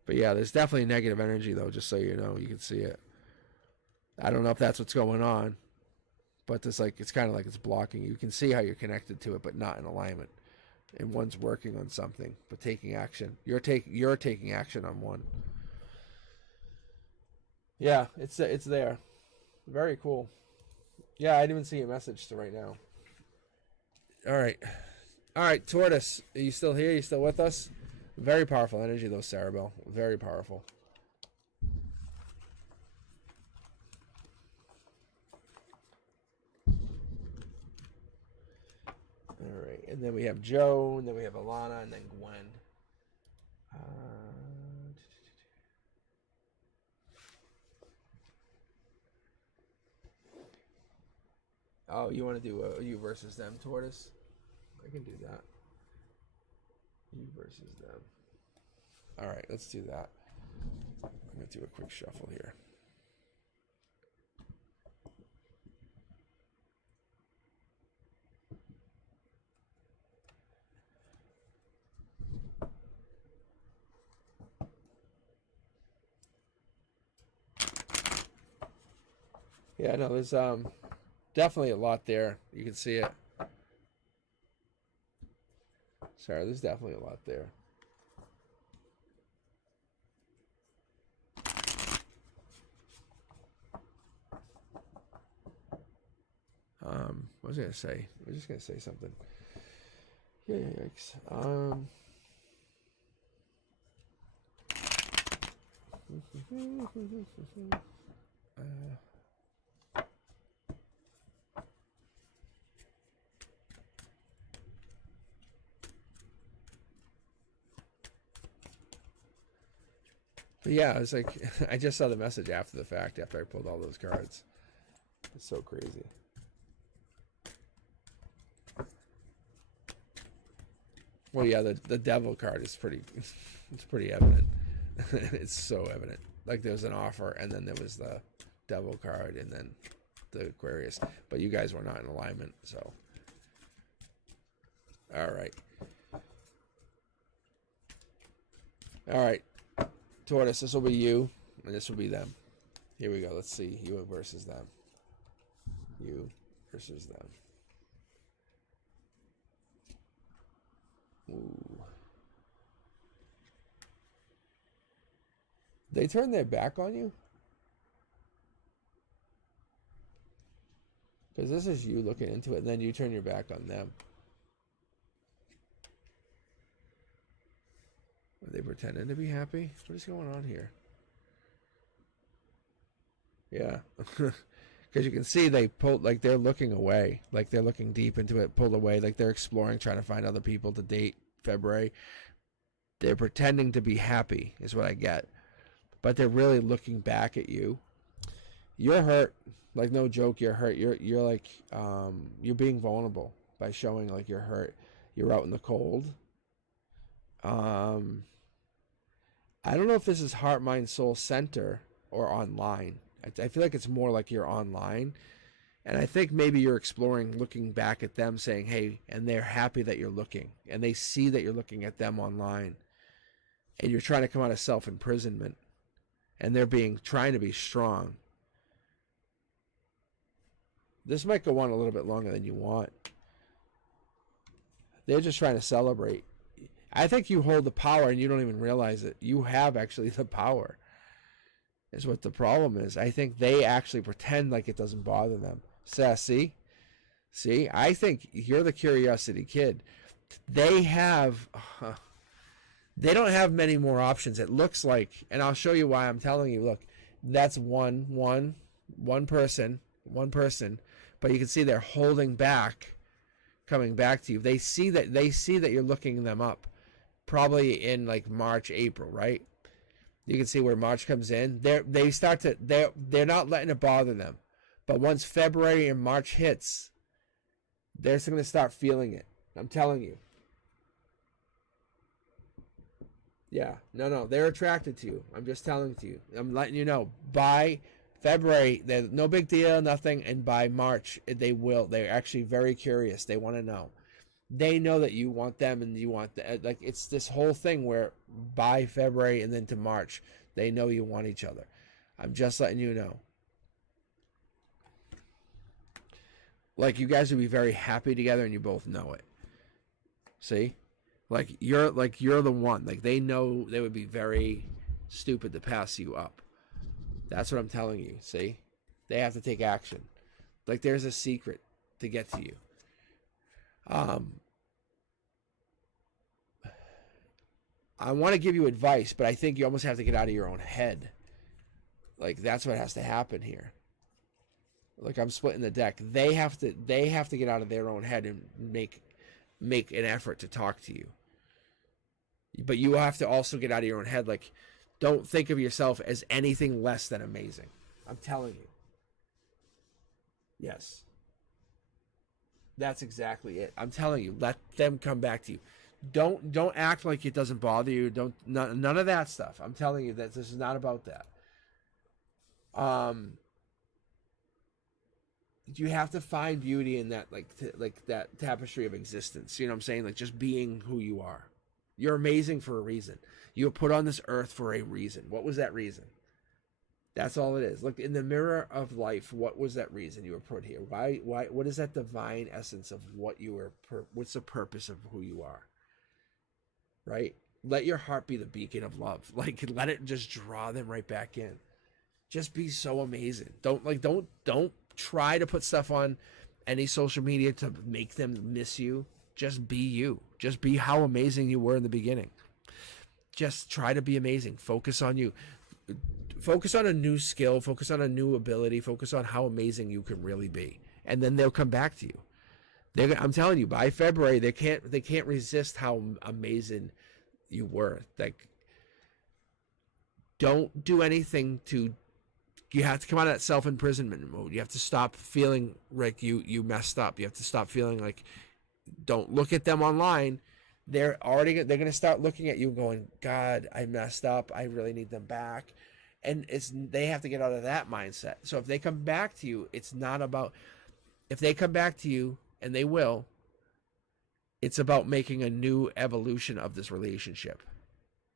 But yeah, there's definitely negative energy, though, just so you know. You can see it. I don't know if that's what's going on, but it's kind of like it's blocking you. You can see how you're connected to it, but not in alignment. And one's working on something, but taking action. You're taking action on one. Yeah, it's there. Very cool. Yeah, I didn't even see a message to right now. All right, Tortoise, are you still here? You still with us? Very powerful energy, though, Sarah Bell. Very powerful. All right, and then we have Joe, and then we have Alana, and then Gwen. Oh, you want to do you versus them, Tortoise? I can do that. You versus them. All right, let's do that. I'm going to do a quick shuffle here. Yeah, no, there's definitely a lot there. You can see it. Sorry, there's definitely a lot there. What was I gonna say? I was just gonna say something. Yeah, yikes. But yeah, I was like, I just saw the message after the fact, after I pulled all those cards. It's so crazy. Well, yeah, the devil card is pretty, it's pretty evident. It's so evident. Like there was an offer, and then there was the devil card, and then the Aquarius. But you guys were not in alignment, so. All right. All right. Tortoise, this will be you, and this will be them. Here we go. Let's see. You versus them. You versus them. Ooh. They turn their back on you? Because this is you looking into it, and then you turn your back on them. Are they pretending to be happy? What is going on here? Yeah. Because you can see they pulled, like they're looking away. Like they're looking deep into it, pulled away. Like they're exploring, trying to find other people to date February. They're pretending to be happy, is what I get. But they're really looking back at you. You're hurt. Like, no joke, you're hurt. You're like, you're being vulnerable by showing like you're hurt. You're out in the cold. I don't know if this is heart, mind, soul center or online. I feel like it's more like you're online. And I think maybe you're exploring, looking back at them, saying, hey, and they're happy that you're looking. And they see that you're looking at them online. And you're trying to come out of self-imprisonment. And they're trying to be strong. This might go on a little bit longer than you want. They're just trying to celebrate. I think you hold the power and you don't even realize it. You have actually the power, is what the problem is. I think they actually pretend like it doesn't bother them. See? I think you're the curiosity kid. They don't have many more options. It looks like, and I'll show you why I'm telling you. Look, that's one person, but you can see they're holding back, coming back to you. They see that you're looking them up, probably in like March, April, right? You can see where March comes in. They're not letting it bother them, but once February and March hits, they're going to start feeling it. I'm telling you. Yeah, no, they're attracted to you. I'm just telling you. I'm letting you know. By February, they're no big deal, nothing, and by March, they're actually very curious. They want to know. They know that you want them, and you want like it's this whole thing where by February and then to March, they know you want each other. I'm just letting you know. Like you guys would be very happy together, and you both know it. See? Like you're the one. Like they know they would be very stupid to pass you up. That's what I'm telling you. See? They have to take action. Like there's a secret to get to you. I want to give you advice, but I think you almost have to get out of your own head. Like that's what has to happen here. Like I'm splitting the deck. They have to get out of their own head and make an effort to talk to you. But you have to also get out of your own head. Like, don't think of yourself as anything less than amazing. I'm telling you. Yes. That's exactly it. I'm telling you. Let them come back to you. Don't act like it doesn't bother you. None of that stuff. I'm telling you that this is not about that. You have to find beauty in that, like that tapestry of existence. You know what I'm saying? Like just being who you are. You're amazing for a reason. You were put on this earth for a reason. What was that reason? That's all it is. Look in the mirror of life. What was that reason you were put here? Why? What is that divine essence of what you were? What's the purpose of who you are? Right? Let your heart be the beacon of love. Like let it just draw them right back in. Just be so amazing. Don't try to put stuff on any social media to make them miss you. Just be you. Just be how amazing you were in the beginning. Just try to be amazing. Focus on you. Focus on a new skill. Focus on a new ability. Focus on how amazing you can really be. And then they'll come back to you. I'm telling you, by February, they can't resist how amazing you were. Like Don't do anything to. You have to come out of that self-imprisonment mode. You have to stop feeling like you messed up. You have to stop feeling like, don't look at them online. They're going to start looking at you and going, God, I messed up. I really need them back. And they have to get out of that mindset. So if they come back to you, it's not about, if they come back to you, and they will, it's about making a new evolution of this relationship.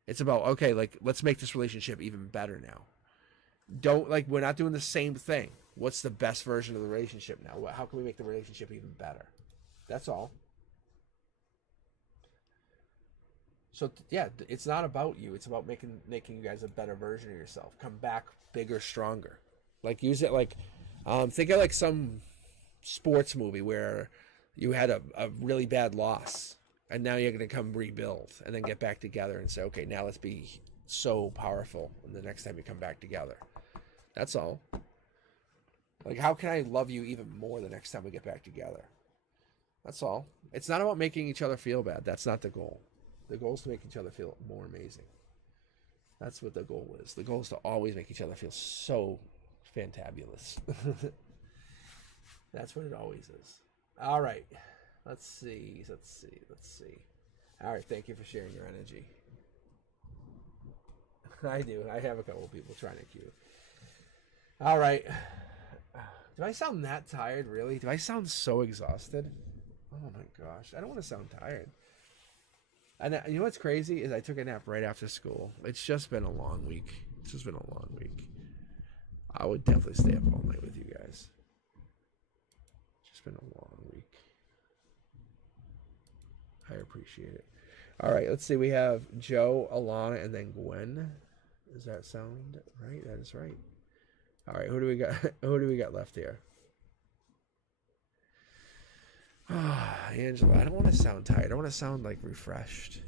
It's about, okay, like, let's make this relationship even better now. Don't, like, we're not doing the same thing. What's the best version of the relationship now? How can we make the relationship even better? That's all. So, yeah, it's not about you. It's about making you guys a better version of yourself. Come back bigger, stronger. Like, use it like, think of like some sports movie where you had a really bad loss, and now you're going to come rebuild and then get back together and say, okay, now let's be so powerful and the next time you come back together. That's all. Like, how can I love you even more the next time we get back together? That's all. It's not about making each other feel bad. That's not the goal. The goal is to make each other feel more amazing. That's what the goal is. The goal is to always make each other feel so fantabulous. That's what it always is. All right. Let's see. All right. Thank you for sharing your energy. I do. I have a couple of people trying to queue. All right. Do I sound that tired, really? Do I sound so exhausted? Oh, my gosh. I don't want to sound tired. And you know what's crazy is I took a nap right after school. It's just been a long week. I would definitely stay up all night with you guys. It's just been a long week. I appreciate it. All right, let's see. We have Joe, Alana, and then Gwen. Does that sound right? That is right. All right, who do we got? Who do we got left here? Angela, I don't want to sound tired. I want to sound like refreshed.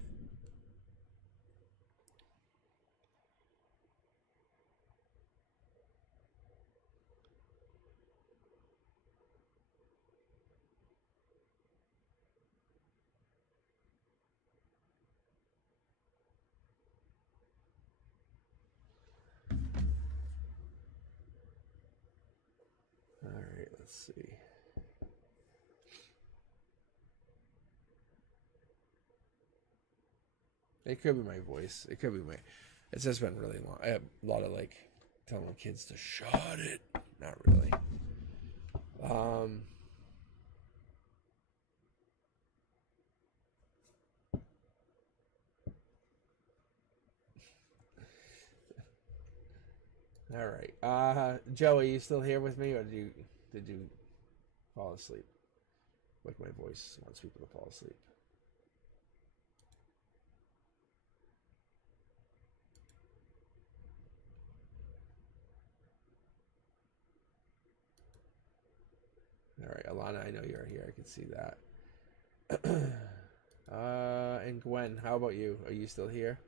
All right, let's see. It could be my voice. It could be my. It's just been really long. I have a lot of like telling my kids to shut it. Not really. All right. Joe, are you still here with me, or did you fall asleep? Like my voice wants people to fall asleep. All right, Alana, I know you're here. I can see that. And Gwen, how about you? Are you still here?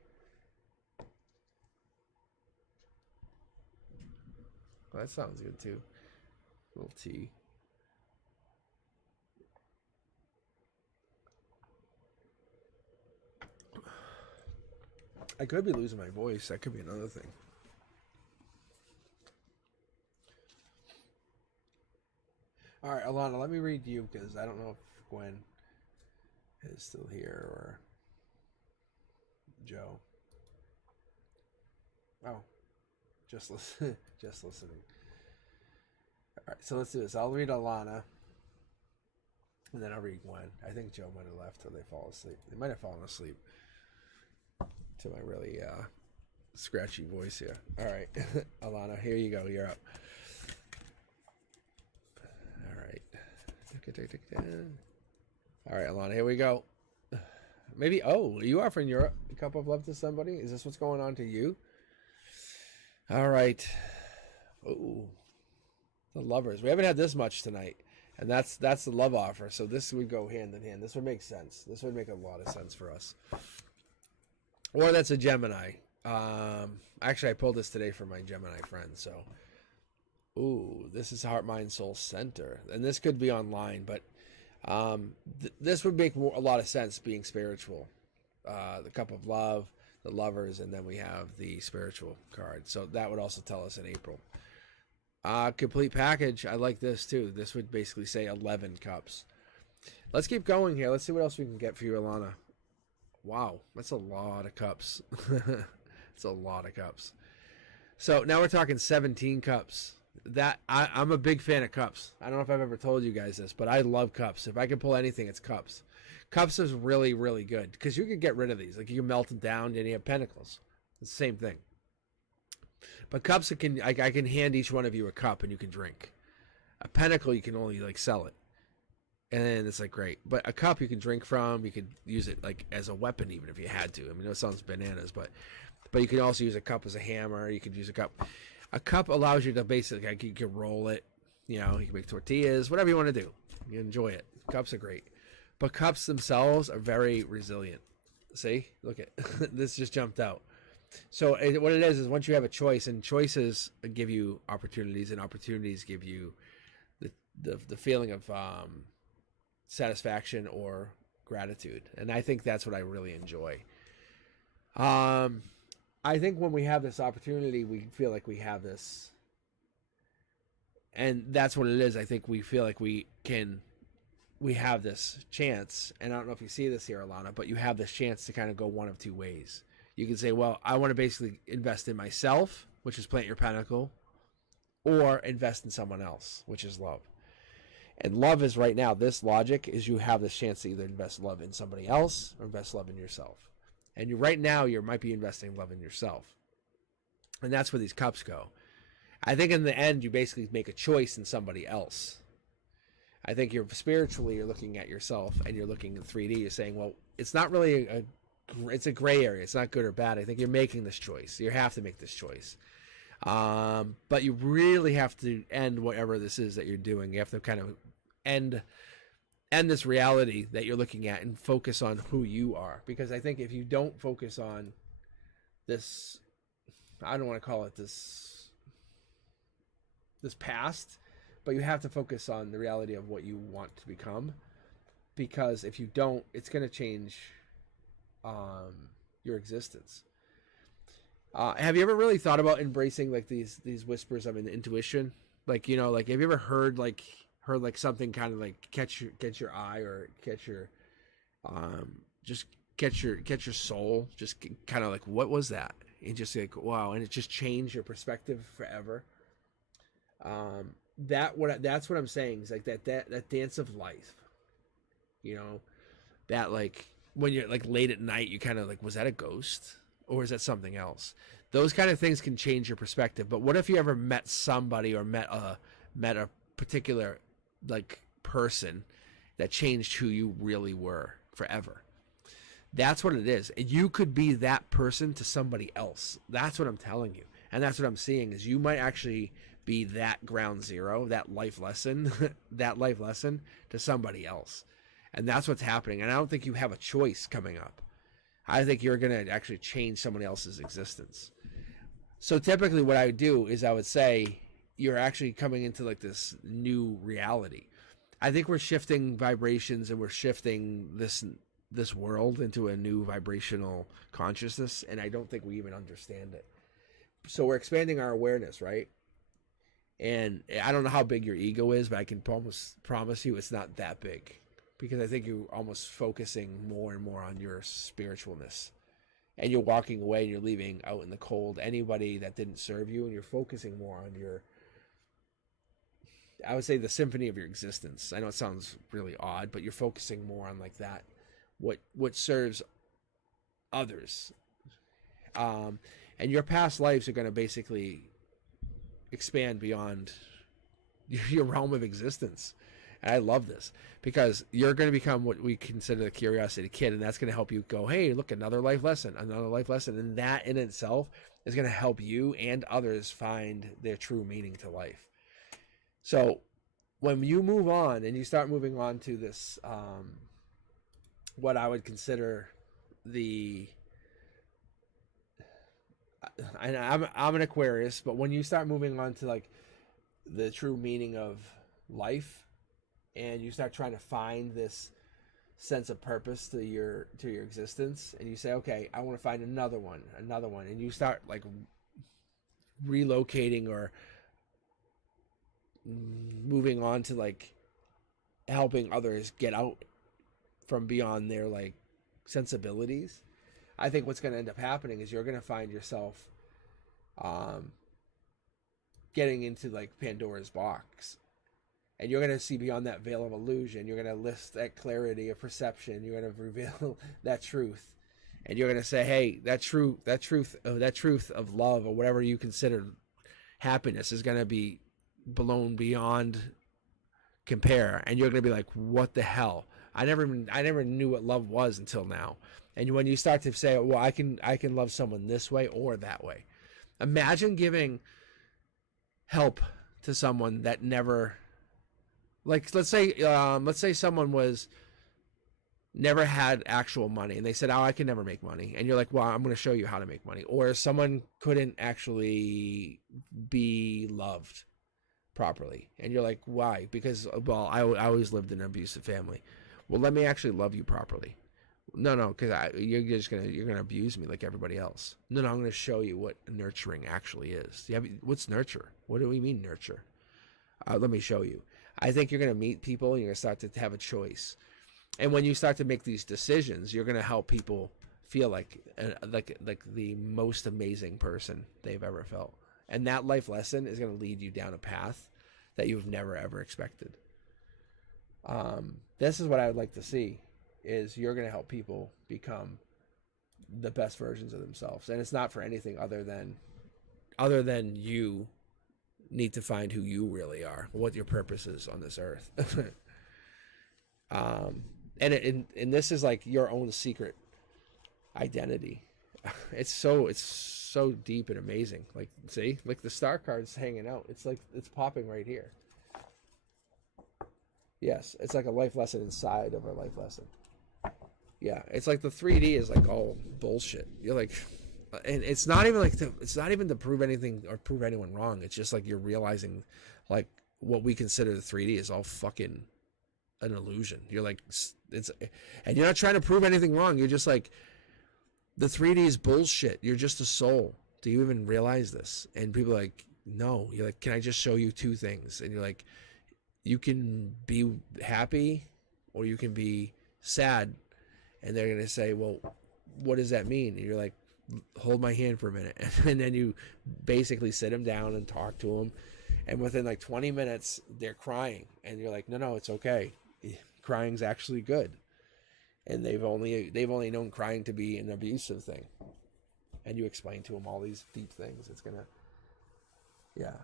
Well, that sounds good too. A little tea. I could be losing my voice. That could be another thing. All right, Alana, let me read you because I don't know if Gwen is still here or Joe. Oh, just listen, just listening. All right, so let's do this. I'll read Alana, and then I'll read Gwen. I think Joe might have left till they fall asleep. They might have fallen asleep to my really scratchy voice here. All right, Alana, here you go. You're up. All right. All right, Alana, here we go. Maybe, you offering your cup of love to somebody? Is this what's going on to you? All right. Oh, the lovers. We haven't had this much tonight, and that's the love offer. So this would go hand in hand. This would make sense. This would make a lot of sense for us. Or that's a Gemini. Actually, I pulled this today for my Gemini friend. So, this is Heart, Mind, Soul Center, and this could be online, but this would make a lot of sense being spiritual. The cup of love, the lovers, and then we have the spiritual card. So that would also tell us in April. Complete package. I like this too. This would basically say 11 cups. Let's keep going here. Let's see what else we can get for you, Alana. Wow, that's a lot of cups. It's a lot of cups. So now we're talking 17 cups. That I'm a big fan of cups. I don't know if I've ever told you guys this, but I love cups. If I can pull anything, it's cups. Cups is really, really good because you can get rid of these. Like you can melt them down, and you have pentacles. It's the same thing. But cups, I can hand each one of you a cup, and you can drink. A pentacle, you can only like sell it, and it's like great. But a cup, you can drink from. You could use it like as a weapon, even if you had to. I mean, it sounds bananas, but you can also use a cup as a hammer. You could use a cup. A cup allows you to basically, like, you can roll it. You know, you can make tortillas, whatever you want to do. You enjoy it. Cups are great. But cups themselves are very resilient. See? Look at this just jumped out. So what it is once you have a choice, and choices give you opportunities, and opportunities give you the feeling of satisfaction or gratitude. And I think that's what I really enjoy. I think when we have this opportunity, we feel like we have this. And that's what it is. I think we feel like we have this chance. And I don't know if you see this here, Alana, but you have this chance to kind of go one of two ways. You can say, well, I want to basically invest in myself, which is plant your pentacle, or invest in someone else, which is love. And love is right now, this logic is you have this chance to either invest love in somebody else or invest love in yourself. And right now, you might be investing love in yourself. And that's where these cups go. I think in the end, you basically make a choice in somebody else. I think you're looking at yourself, and you're looking in 3D. You're saying, well, it's not really it's a gray area. It's not good or bad. I think you're making this choice. You have to make this choice. But you really have to end whatever this is that you're doing. You have to kind of end this reality that you're looking at and focus on who you are. Because I think if you don't focus on this, I don't want to call it this past, but you have to focus on the reality of what you want to become. Because if you don't, it's going to change your existence. Have you ever really thought about embracing like these whispers of an intuition? Like, you know, like have you ever heard something kind of like catch your eye, or catch your just catch your soul, just kind of like, what was that? And just like, wow, and it just changed your perspective forever. That's what I'm saying is like that dance of life, you know, that like when you're like late at night, you kind of like, was that a ghost or is that something else? Those kind of things can change your perspective. But what if you ever met somebody or met a particular like person that changed who you really were forever? That's what it is. You could be that person to somebody else. That's what I'm telling you. And that's what I'm seeing is you might actually be that ground zero, that life lesson, to somebody else. And that's what's happening. And I don't think you have a choice coming up. I think you're going to actually change somebody else's existence. So typically what I would do is I would say you're actually coming into like this new reality. I think we're shifting vibrations, and we're shifting this world into a new vibrational consciousness, and I don't think we even understand it. So we're expanding our awareness, right? And I don't know how big your ego is, but I can promise you it's not that big, because I think you're almost focusing more and more on your spiritualness, and you're walking away and you're leaving out in the cold anybody that didn't serve you, and you're focusing more on your, I would say, the symphony of your existence. I know it sounds really odd, but you're focusing more on like that, what serves others. And your past lives are going to basically expand beyond your realm of existence. And I love this, because you're going to become what we consider the curiosity kid, and that's going to help you go, hey, look, another life lesson. And that in itself is going to help you and others find their true meaning to life. So when you move on and you start moving on to this, what I would consider and I'm an Aquarius, but when you start moving on to like the true meaning of life, and you start trying to find this sense of purpose to your existence, and you say, okay, I want to find another one, and you start like relocating or moving on to like helping others get out from beyond their like sensibilities. I think what's going to end up happening is you're going to find yourself getting into like Pandora's box, and you're going to see beyond that veil of illusion. You're going to list that clarity of perception. You're going to reveal that truth, and you're going to say, hey, that truth of love, or whatever you consider happiness, is going to be blown beyond compare. And you're going to be like, what the hell? I never knew what love was until now. And when you start to say, well, I can love someone this way or that way. Imagine giving help to someone that never, like, let's say someone was never had actual money, and they said, oh, I can never make money. And you're like, well, I'm going to show you how to make money. Or someone couldn't actually be loved properly. And you're like, why? Because, well, I always lived in an abusive family. Well, let me actually love you properly. No, because you're gonna abuse me like everybody else. No, I'm gonna show you what nurturing actually is. What's nurture? What do we mean nurture? Let me show you. I think you're gonna meet people, and you're gonna start to have a choice. And when you start to make these decisions, you're gonna help people feel like the most amazing person they've ever felt. And that life lesson is gonna lead you down a path that you've never ever expected. This is what I would like to see. Is you're going to help people become the best versions of themselves. And it's not for anything other than you need to find who you really are, what your purpose is on this earth. And this is like your own secret identity. It's so deep and amazing. Like, see, like the star card's hanging out. It's like, it's popping right here. Yes, it's like a life lesson inside of a life lesson. Yeah, it's like the 3D is like all bullshit. You're like, and it's not even to prove anything or prove anyone wrong. It's just like you're realizing, like, what we consider the 3D is all fucking an illusion. You're like, and you're not trying to prove anything wrong. You're just like, the 3D is bullshit. You're just a soul. Do you even realize this? And people are like, no. You're like, can I just show you two things? And you're like, you can be happy or you can be sad. And they're going to say, well, what does that mean? And you're like, hold my hand for a minute. And then you basically sit them down and talk to them. And within like 20 minutes, they're crying. And you're like, no, it's okay. Crying's actually good. And they've only known crying to be an abusive thing. And you explain to them all these deep things. It's going to, yeah.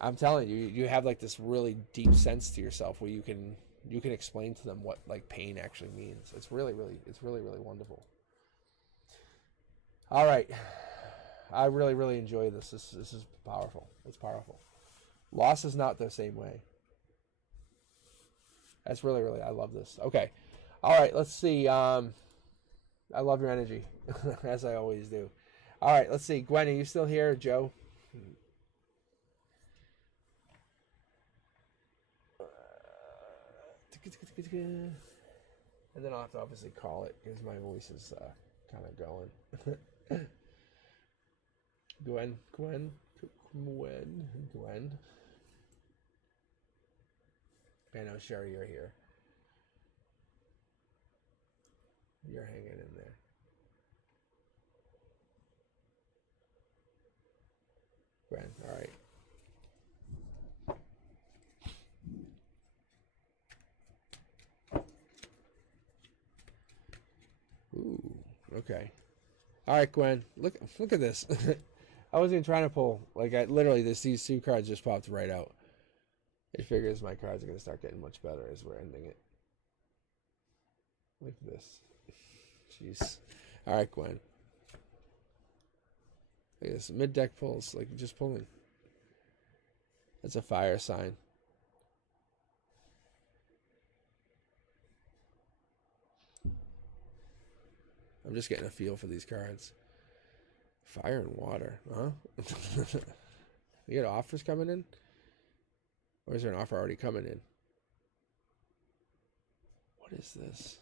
I'm telling you, you have like this really deep sense to yourself where you can explain to them what like pain actually means. It's really wonderful. All right. I really enjoy this. This is powerful. It's powerful. Loss is not the same way. That's really, I love this. Okay. All right, let's see. I love your energy, as I always do. All right, let's see. Gwen, are you still here? Joe? And then I'll have to obviously call it because my voice is kind of going. Gwen. I know, Sherry, you're here. You're hanging in there. Gwen, all right. Ooh, okay. All right, Gwen. Look at this. I wasn't even trying to pull. Like, these two cards just popped right out. It figures my cards are going to start getting much better as we're ending it. Look at this. Jeez. All right, Gwen. Look at this. Mid-deck pulls. Like, just pulling. That's a fire sign. I'm just getting a feel for these cards. Fire and water, huh? You got offers coming in? Or is there an offer already coming in? What is this?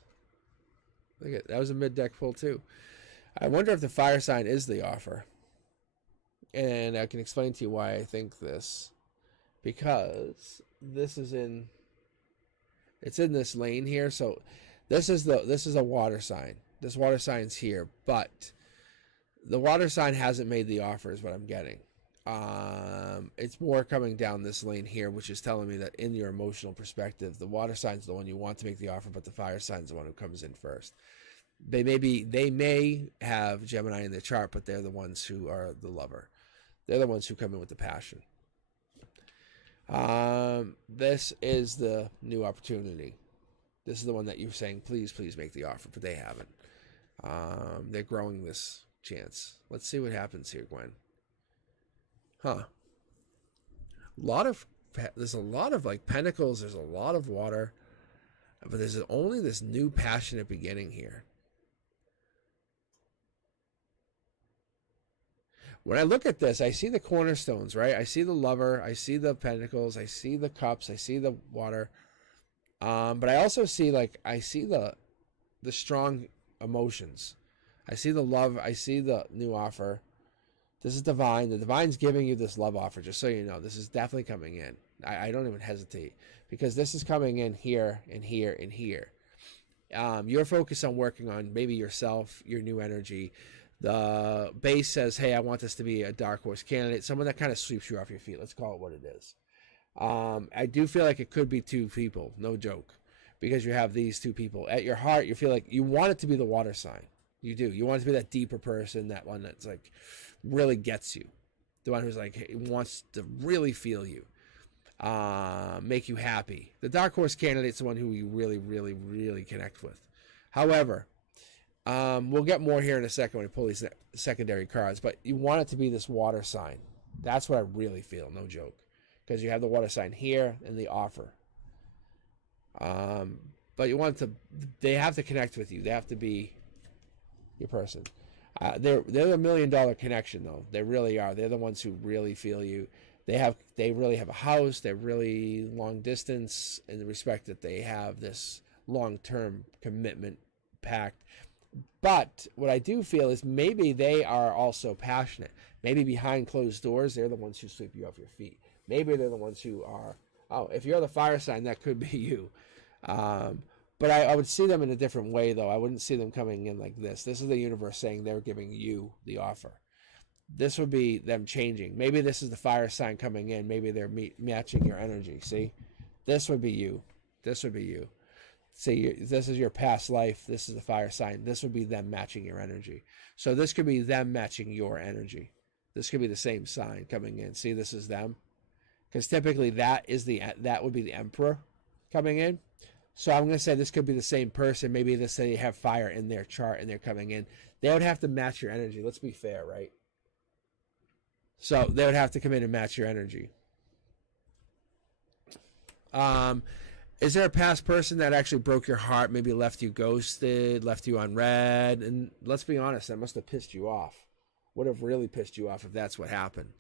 Look at that, was a mid-deck pull too. I wonder if the fire sign is the offer. And I can explain to you why I think this. Because this is in, it's in this lane here. So this is a water sign. This water sign's here, but the water sign hasn't made the offer is what I'm getting. It's more coming down this lane here, which is telling me that in your emotional perspective, the water sign's the one you want to make the offer, but the fire sign's the one who comes in first. They may have Gemini in their chart, but they're the ones who are the lover. They're the ones who come in with the passion. This is the new opportunity. This is the one that you're saying, please make the offer, but they haven't. They're growing this chance. Let's see what happens here, Gwen. Huh. There's a lot of like pentacles. There's a lot of water, but there's only this new passionate beginning here. When I look at this, I see the cornerstones, right? I see the lover, I see the pentacles, I see the cups, I see the water. But I also see the strong emotions. I see the love, I see the new offer. This is divine. The divine's giving you this love offer, just so you know. This is definitely coming in. I don't even hesitate, because this is coming in here and here and here. You're focused on working on maybe yourself, your new energy. The base says, hey, I want this to be a dark horse candidate, someone that kind of sweeps you off your feet. Let's call it what it is. I do feel like it could be two people, no joke, because you have these two people. At your heart, you feel like you want it to be the water sign. You do. You want it to be that deeper person, that one that's like really gets you. The one who's like wants to really feel you, make you happy. The dark horse candidate's the one who you really, really, really connect with. However, we'll get more here in a second when we pull these secondary cards, but you want it to be this water sign. That's what I really feel, no joke, because you have the water sign here and the offer. But you want they have to connect with you. They have to be your person. They're the $1 million connection, though. They really are. They're the ones who really feel you. They really have a house. They're really long distance in the respect that they have this long-term commitment pact. But what I do feel is maybe they are also passionate. Maybe behind closed doors, they're the ones who sweep you off your feet. Maybe they're the ones who are, if you're the fire sign, that could be you. But I would see them in a different way, though. I wouldn't see them coming in like this. This is the universe saying they're giving you the offer. This would be them changing. Maybe this is the fire sign coming in. Maybe they're matching your energy. See? This would be you. This would be you. See, this is your past life. This is the fire sign. This would be them matching your energy. So this could be them matching your energy. This could be the same sign coming in. See, this is them. Because typically that would be the emperor coming in. So I'm going to say this could be the same person. Maybe they say they have fire in their chart and they're coming in. They would have to match your energy. Let's be fair, right? So they would have to come in and match your energy. Is there a past person that actually broke your heart, maybe left you ghosted, left you on red? And let's be honest, that must have pissed you off. Would have really pissed you off if that's what happened.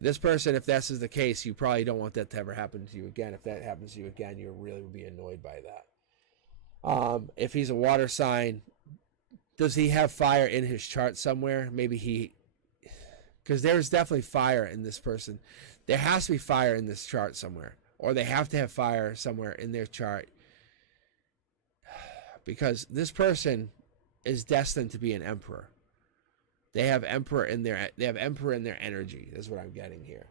This person, if this is the case, you probably don't want that to ever happen to you again. If that happens to you again, you really would be annoyed by that. If he's a water sign, does he have fire in his chart somewhere? Maybe because there's definitely fire in this person. There has to be fire in this chart somewhere. Or they have to have fire somewhere in their chart. Because this person is destined to be an emperor. They have emperor in their energy, is what I'm getting here.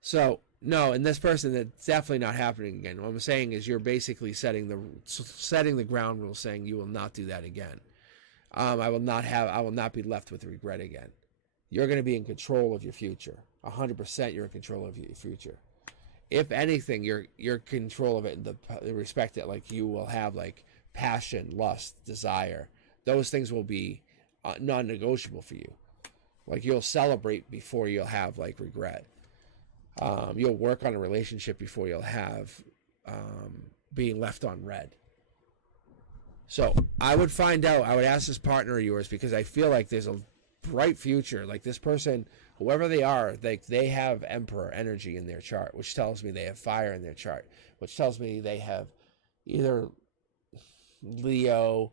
So no, and this person, that's definitely not happening again. What I'm saying is you're basically setting the ground rules, saying you will not do that again. I will not be left with regret again. You're going to be in control of your future. 100% you're in control of your future. If anything, you're in control of it in the respect that like you will have like passion, lust, desire. Those things will be non-negotiable for you. Like you'll celebrate before you'll have like regret. You'll work on a relationship before you'll have being left on red. So I would find out. I would ask this partner of yours, because I feel like there's a bright future. Like this person, whoever they are, they have Emperor energy in their chart, which tells me they have fire in their chart, which tells me they have either Leo,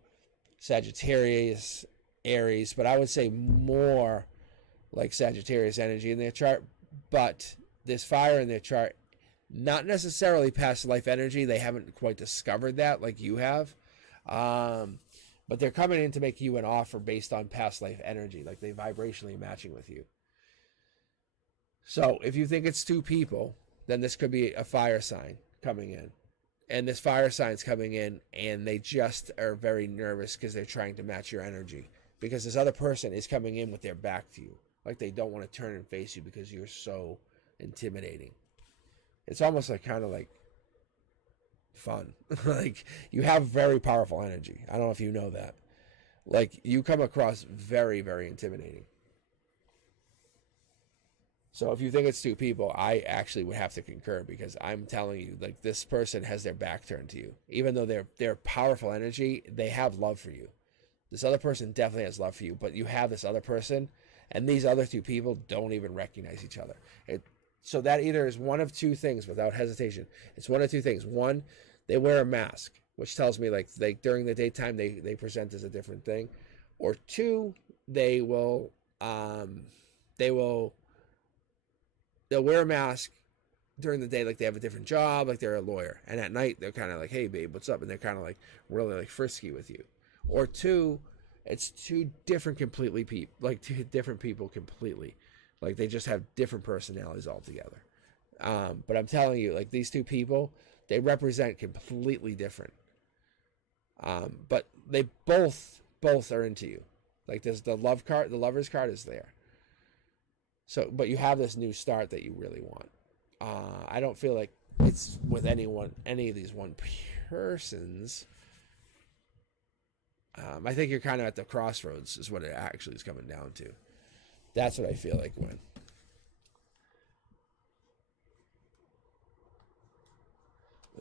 Sagittarius, Aries, but I would say more like Sagittarius energy in their chart. But there's fire in their chart, not necessarily past life energy. They haven't quite discovered that like you have. But they're coming in to make you an offer based on past life energy, like they vibrationally matching with you. So if you think it's two people, then this could be a fire sign coming in. And this fire sign's coming in, and they just are very nervous because they're trying to match your energy. Because this other person is coming in with their back to you. Like they don't want to turn and face you because you're so intimidating. It's almost like kind of like fun. Like you have very powerful energy. I don't know if you know that. Like you come across very, very intimidating. So if you think it's two people, I actually would have to concur, because I'm telling you, like this person has their back turned to you. Even though they're powerful energy, they have love for you. This other person definitely has love for you, but you have this other person, and these other two people don't even recognize each other. So that either is one of two things without hesitation. It's one of two things. One, they wear a mask, which tells me like during the daytime they present as a different thing. Or two, they'll wear a mask during the day, like they have a different job, like they're a lawyer, and at night they're kind of like, hey babe, what's up? And they're kind of like really like frisky with you. Or two, it's two different people completely, like they just have different personalities altogether. But I'm telling you, like these two people, they represent completely different, but they both are into you. Like there's the love card, the lover's card is there. So, but you have this new start that you really want. I don't feel like it's with any of these one persons. I think you're kind of at the crossroads is what it actually is coming down to. That's what I feel like when.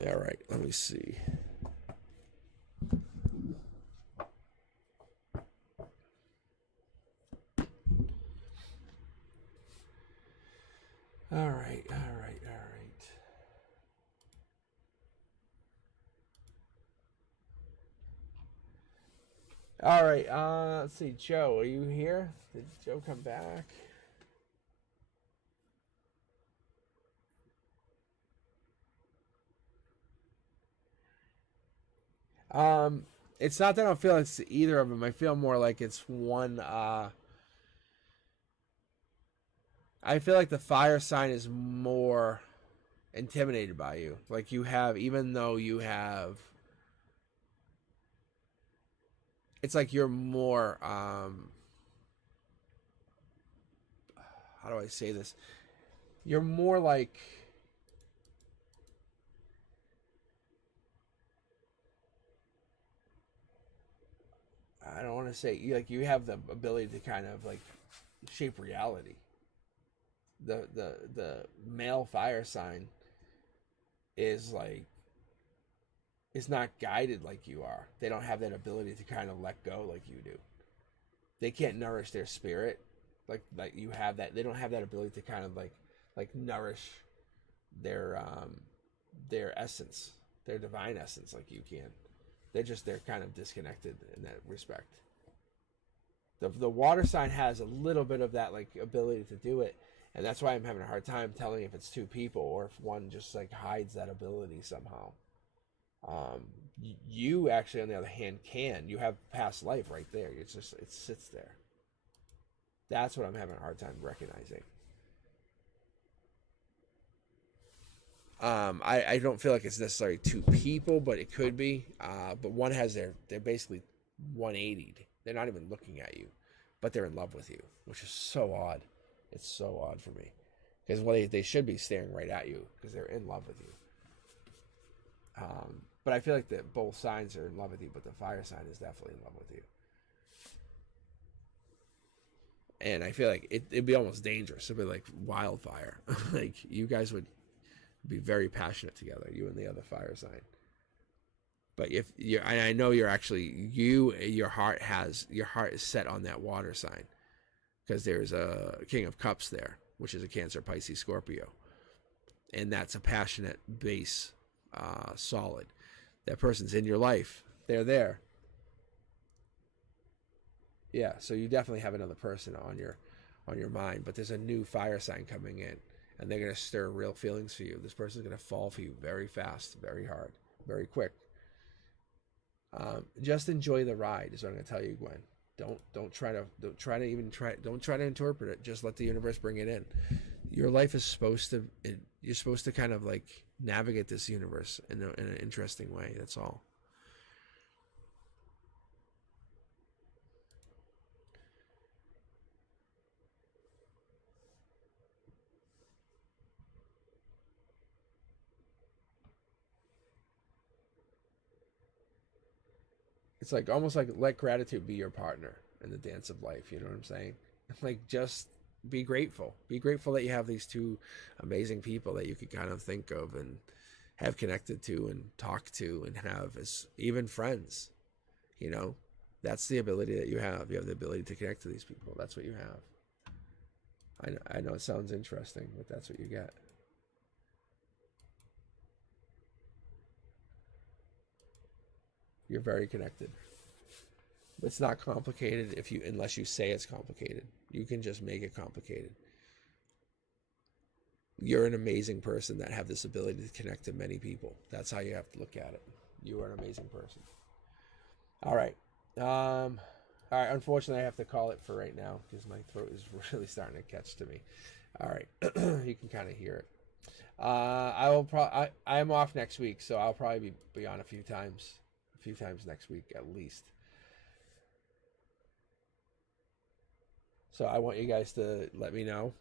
All right, let me see. All right. All right, let's see. Joe, are you here? Did Joe come back? It's not that I don't feel it's either of them. I feel more like it's one. I feel like the fire sign is more intimidated by you. Like you have, even though you have, it's like you're more, how do I say this? You're more like, I don't want to say, like you have the ability to kind of like shape reality. The male fire sign is like, is not guided like you are. They don't have that ability to kind of let go like you do. They can't nourish their spirit like you have that. They don't have that ability to kind of like nourish their essence, their divine essence like you can. They're kind of disconnected in that respect. The water sign has a little bit of that like ability to do it, and that's why I'm having a hard time telling if it's two people or if one just like hides that ability somehow. You actually, on the other hand, can. You have past life right there. It's just, it sits there. That's what I'm having a hard time recognizing. I don't feel like it's necessarily two people, but it could be. But one has they're basically 180'd. They're not even looking at you, but they're in love with you, which is so odd. It's so odd for me, because they should be staring right at you because they're in love with you. But I feel like that both signs are in love with you, but the fire sign is definitely in love with you. And I feel like it'd be almost dangerous. It'd be like wildfire. Like you guys would be very passionate together, you and the other fire sign. But if you, I know you're actually your heart is set on that water sign. because there's a King of Cups there, which is a Cancer, Pisces, Scorpio. And that's a passionate base, solid. That person's in your life. They're there. Yeah, so you definitely have another person on your mind, but there's a new fire sign coming in, and they're going to stir real feelings for you. This person's going to fall for you very fast, very hard, very quick. Just enjoy the ride is what I'm going to tell you, Gwen. Don't try to interpret it. Just let the universe bring it in. Your life is you're supposed to kind of like navigate this universe in an interesting way. That's all. It's like almost like let gratitude be your partner in the dance of life. You know what I'm saying? Like just be grateful. Be grateful that you have these two amazing people that you could kind of think of and have connected to and talk to and have as even friends. You know, that's the ability that you have. You have the ability to connect to these people. That's what you have. I know it sounds interesting, but that's what you get. You're very connected. It's not complicated unless you say it's complicated. You can just make it complicated. You're an amazing person that have this ability to connect to many people. That's how you have to look at it. You are an amazing person. All right. All right. Unfortunately, I have to call it for right now because my throat is really starting to catch to me. All right. You can kind of hear it. I'm off next week, so I'll probably be on a few times next week at least. So I want you guys to let me know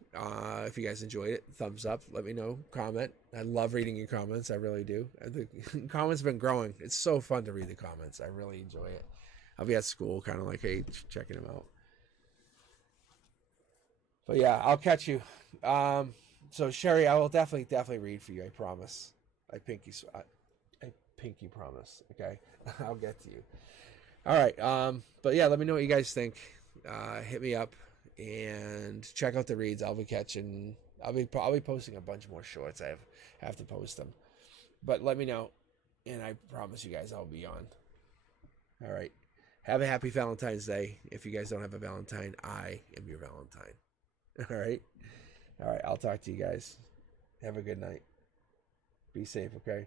if you guys enjoyed it. Thumbs up. Let me know. Comment. I love reading your comments. I really do. The comments have been growing. It's so fun to read the comments. I really enjoy it. I'll be at school kind of like, hey, checking them out. But yeah, I'll catch you. So Sherry, I will definitely read for you. I promise. I pinky promise. Okay, I'll get to you. All right. But yeah, let me know what you guys think. Hit me up and check out the reads. I'll be posting a bunch more shorts. I have to post them. But let me know, and I promise you guys I'll be on. All right. Have a happy Valentine's Day. If you guys don't have a Valentine, I am your Valentine. All right. All right. I'll talk to you guys. Have a good night. Be safe, okay?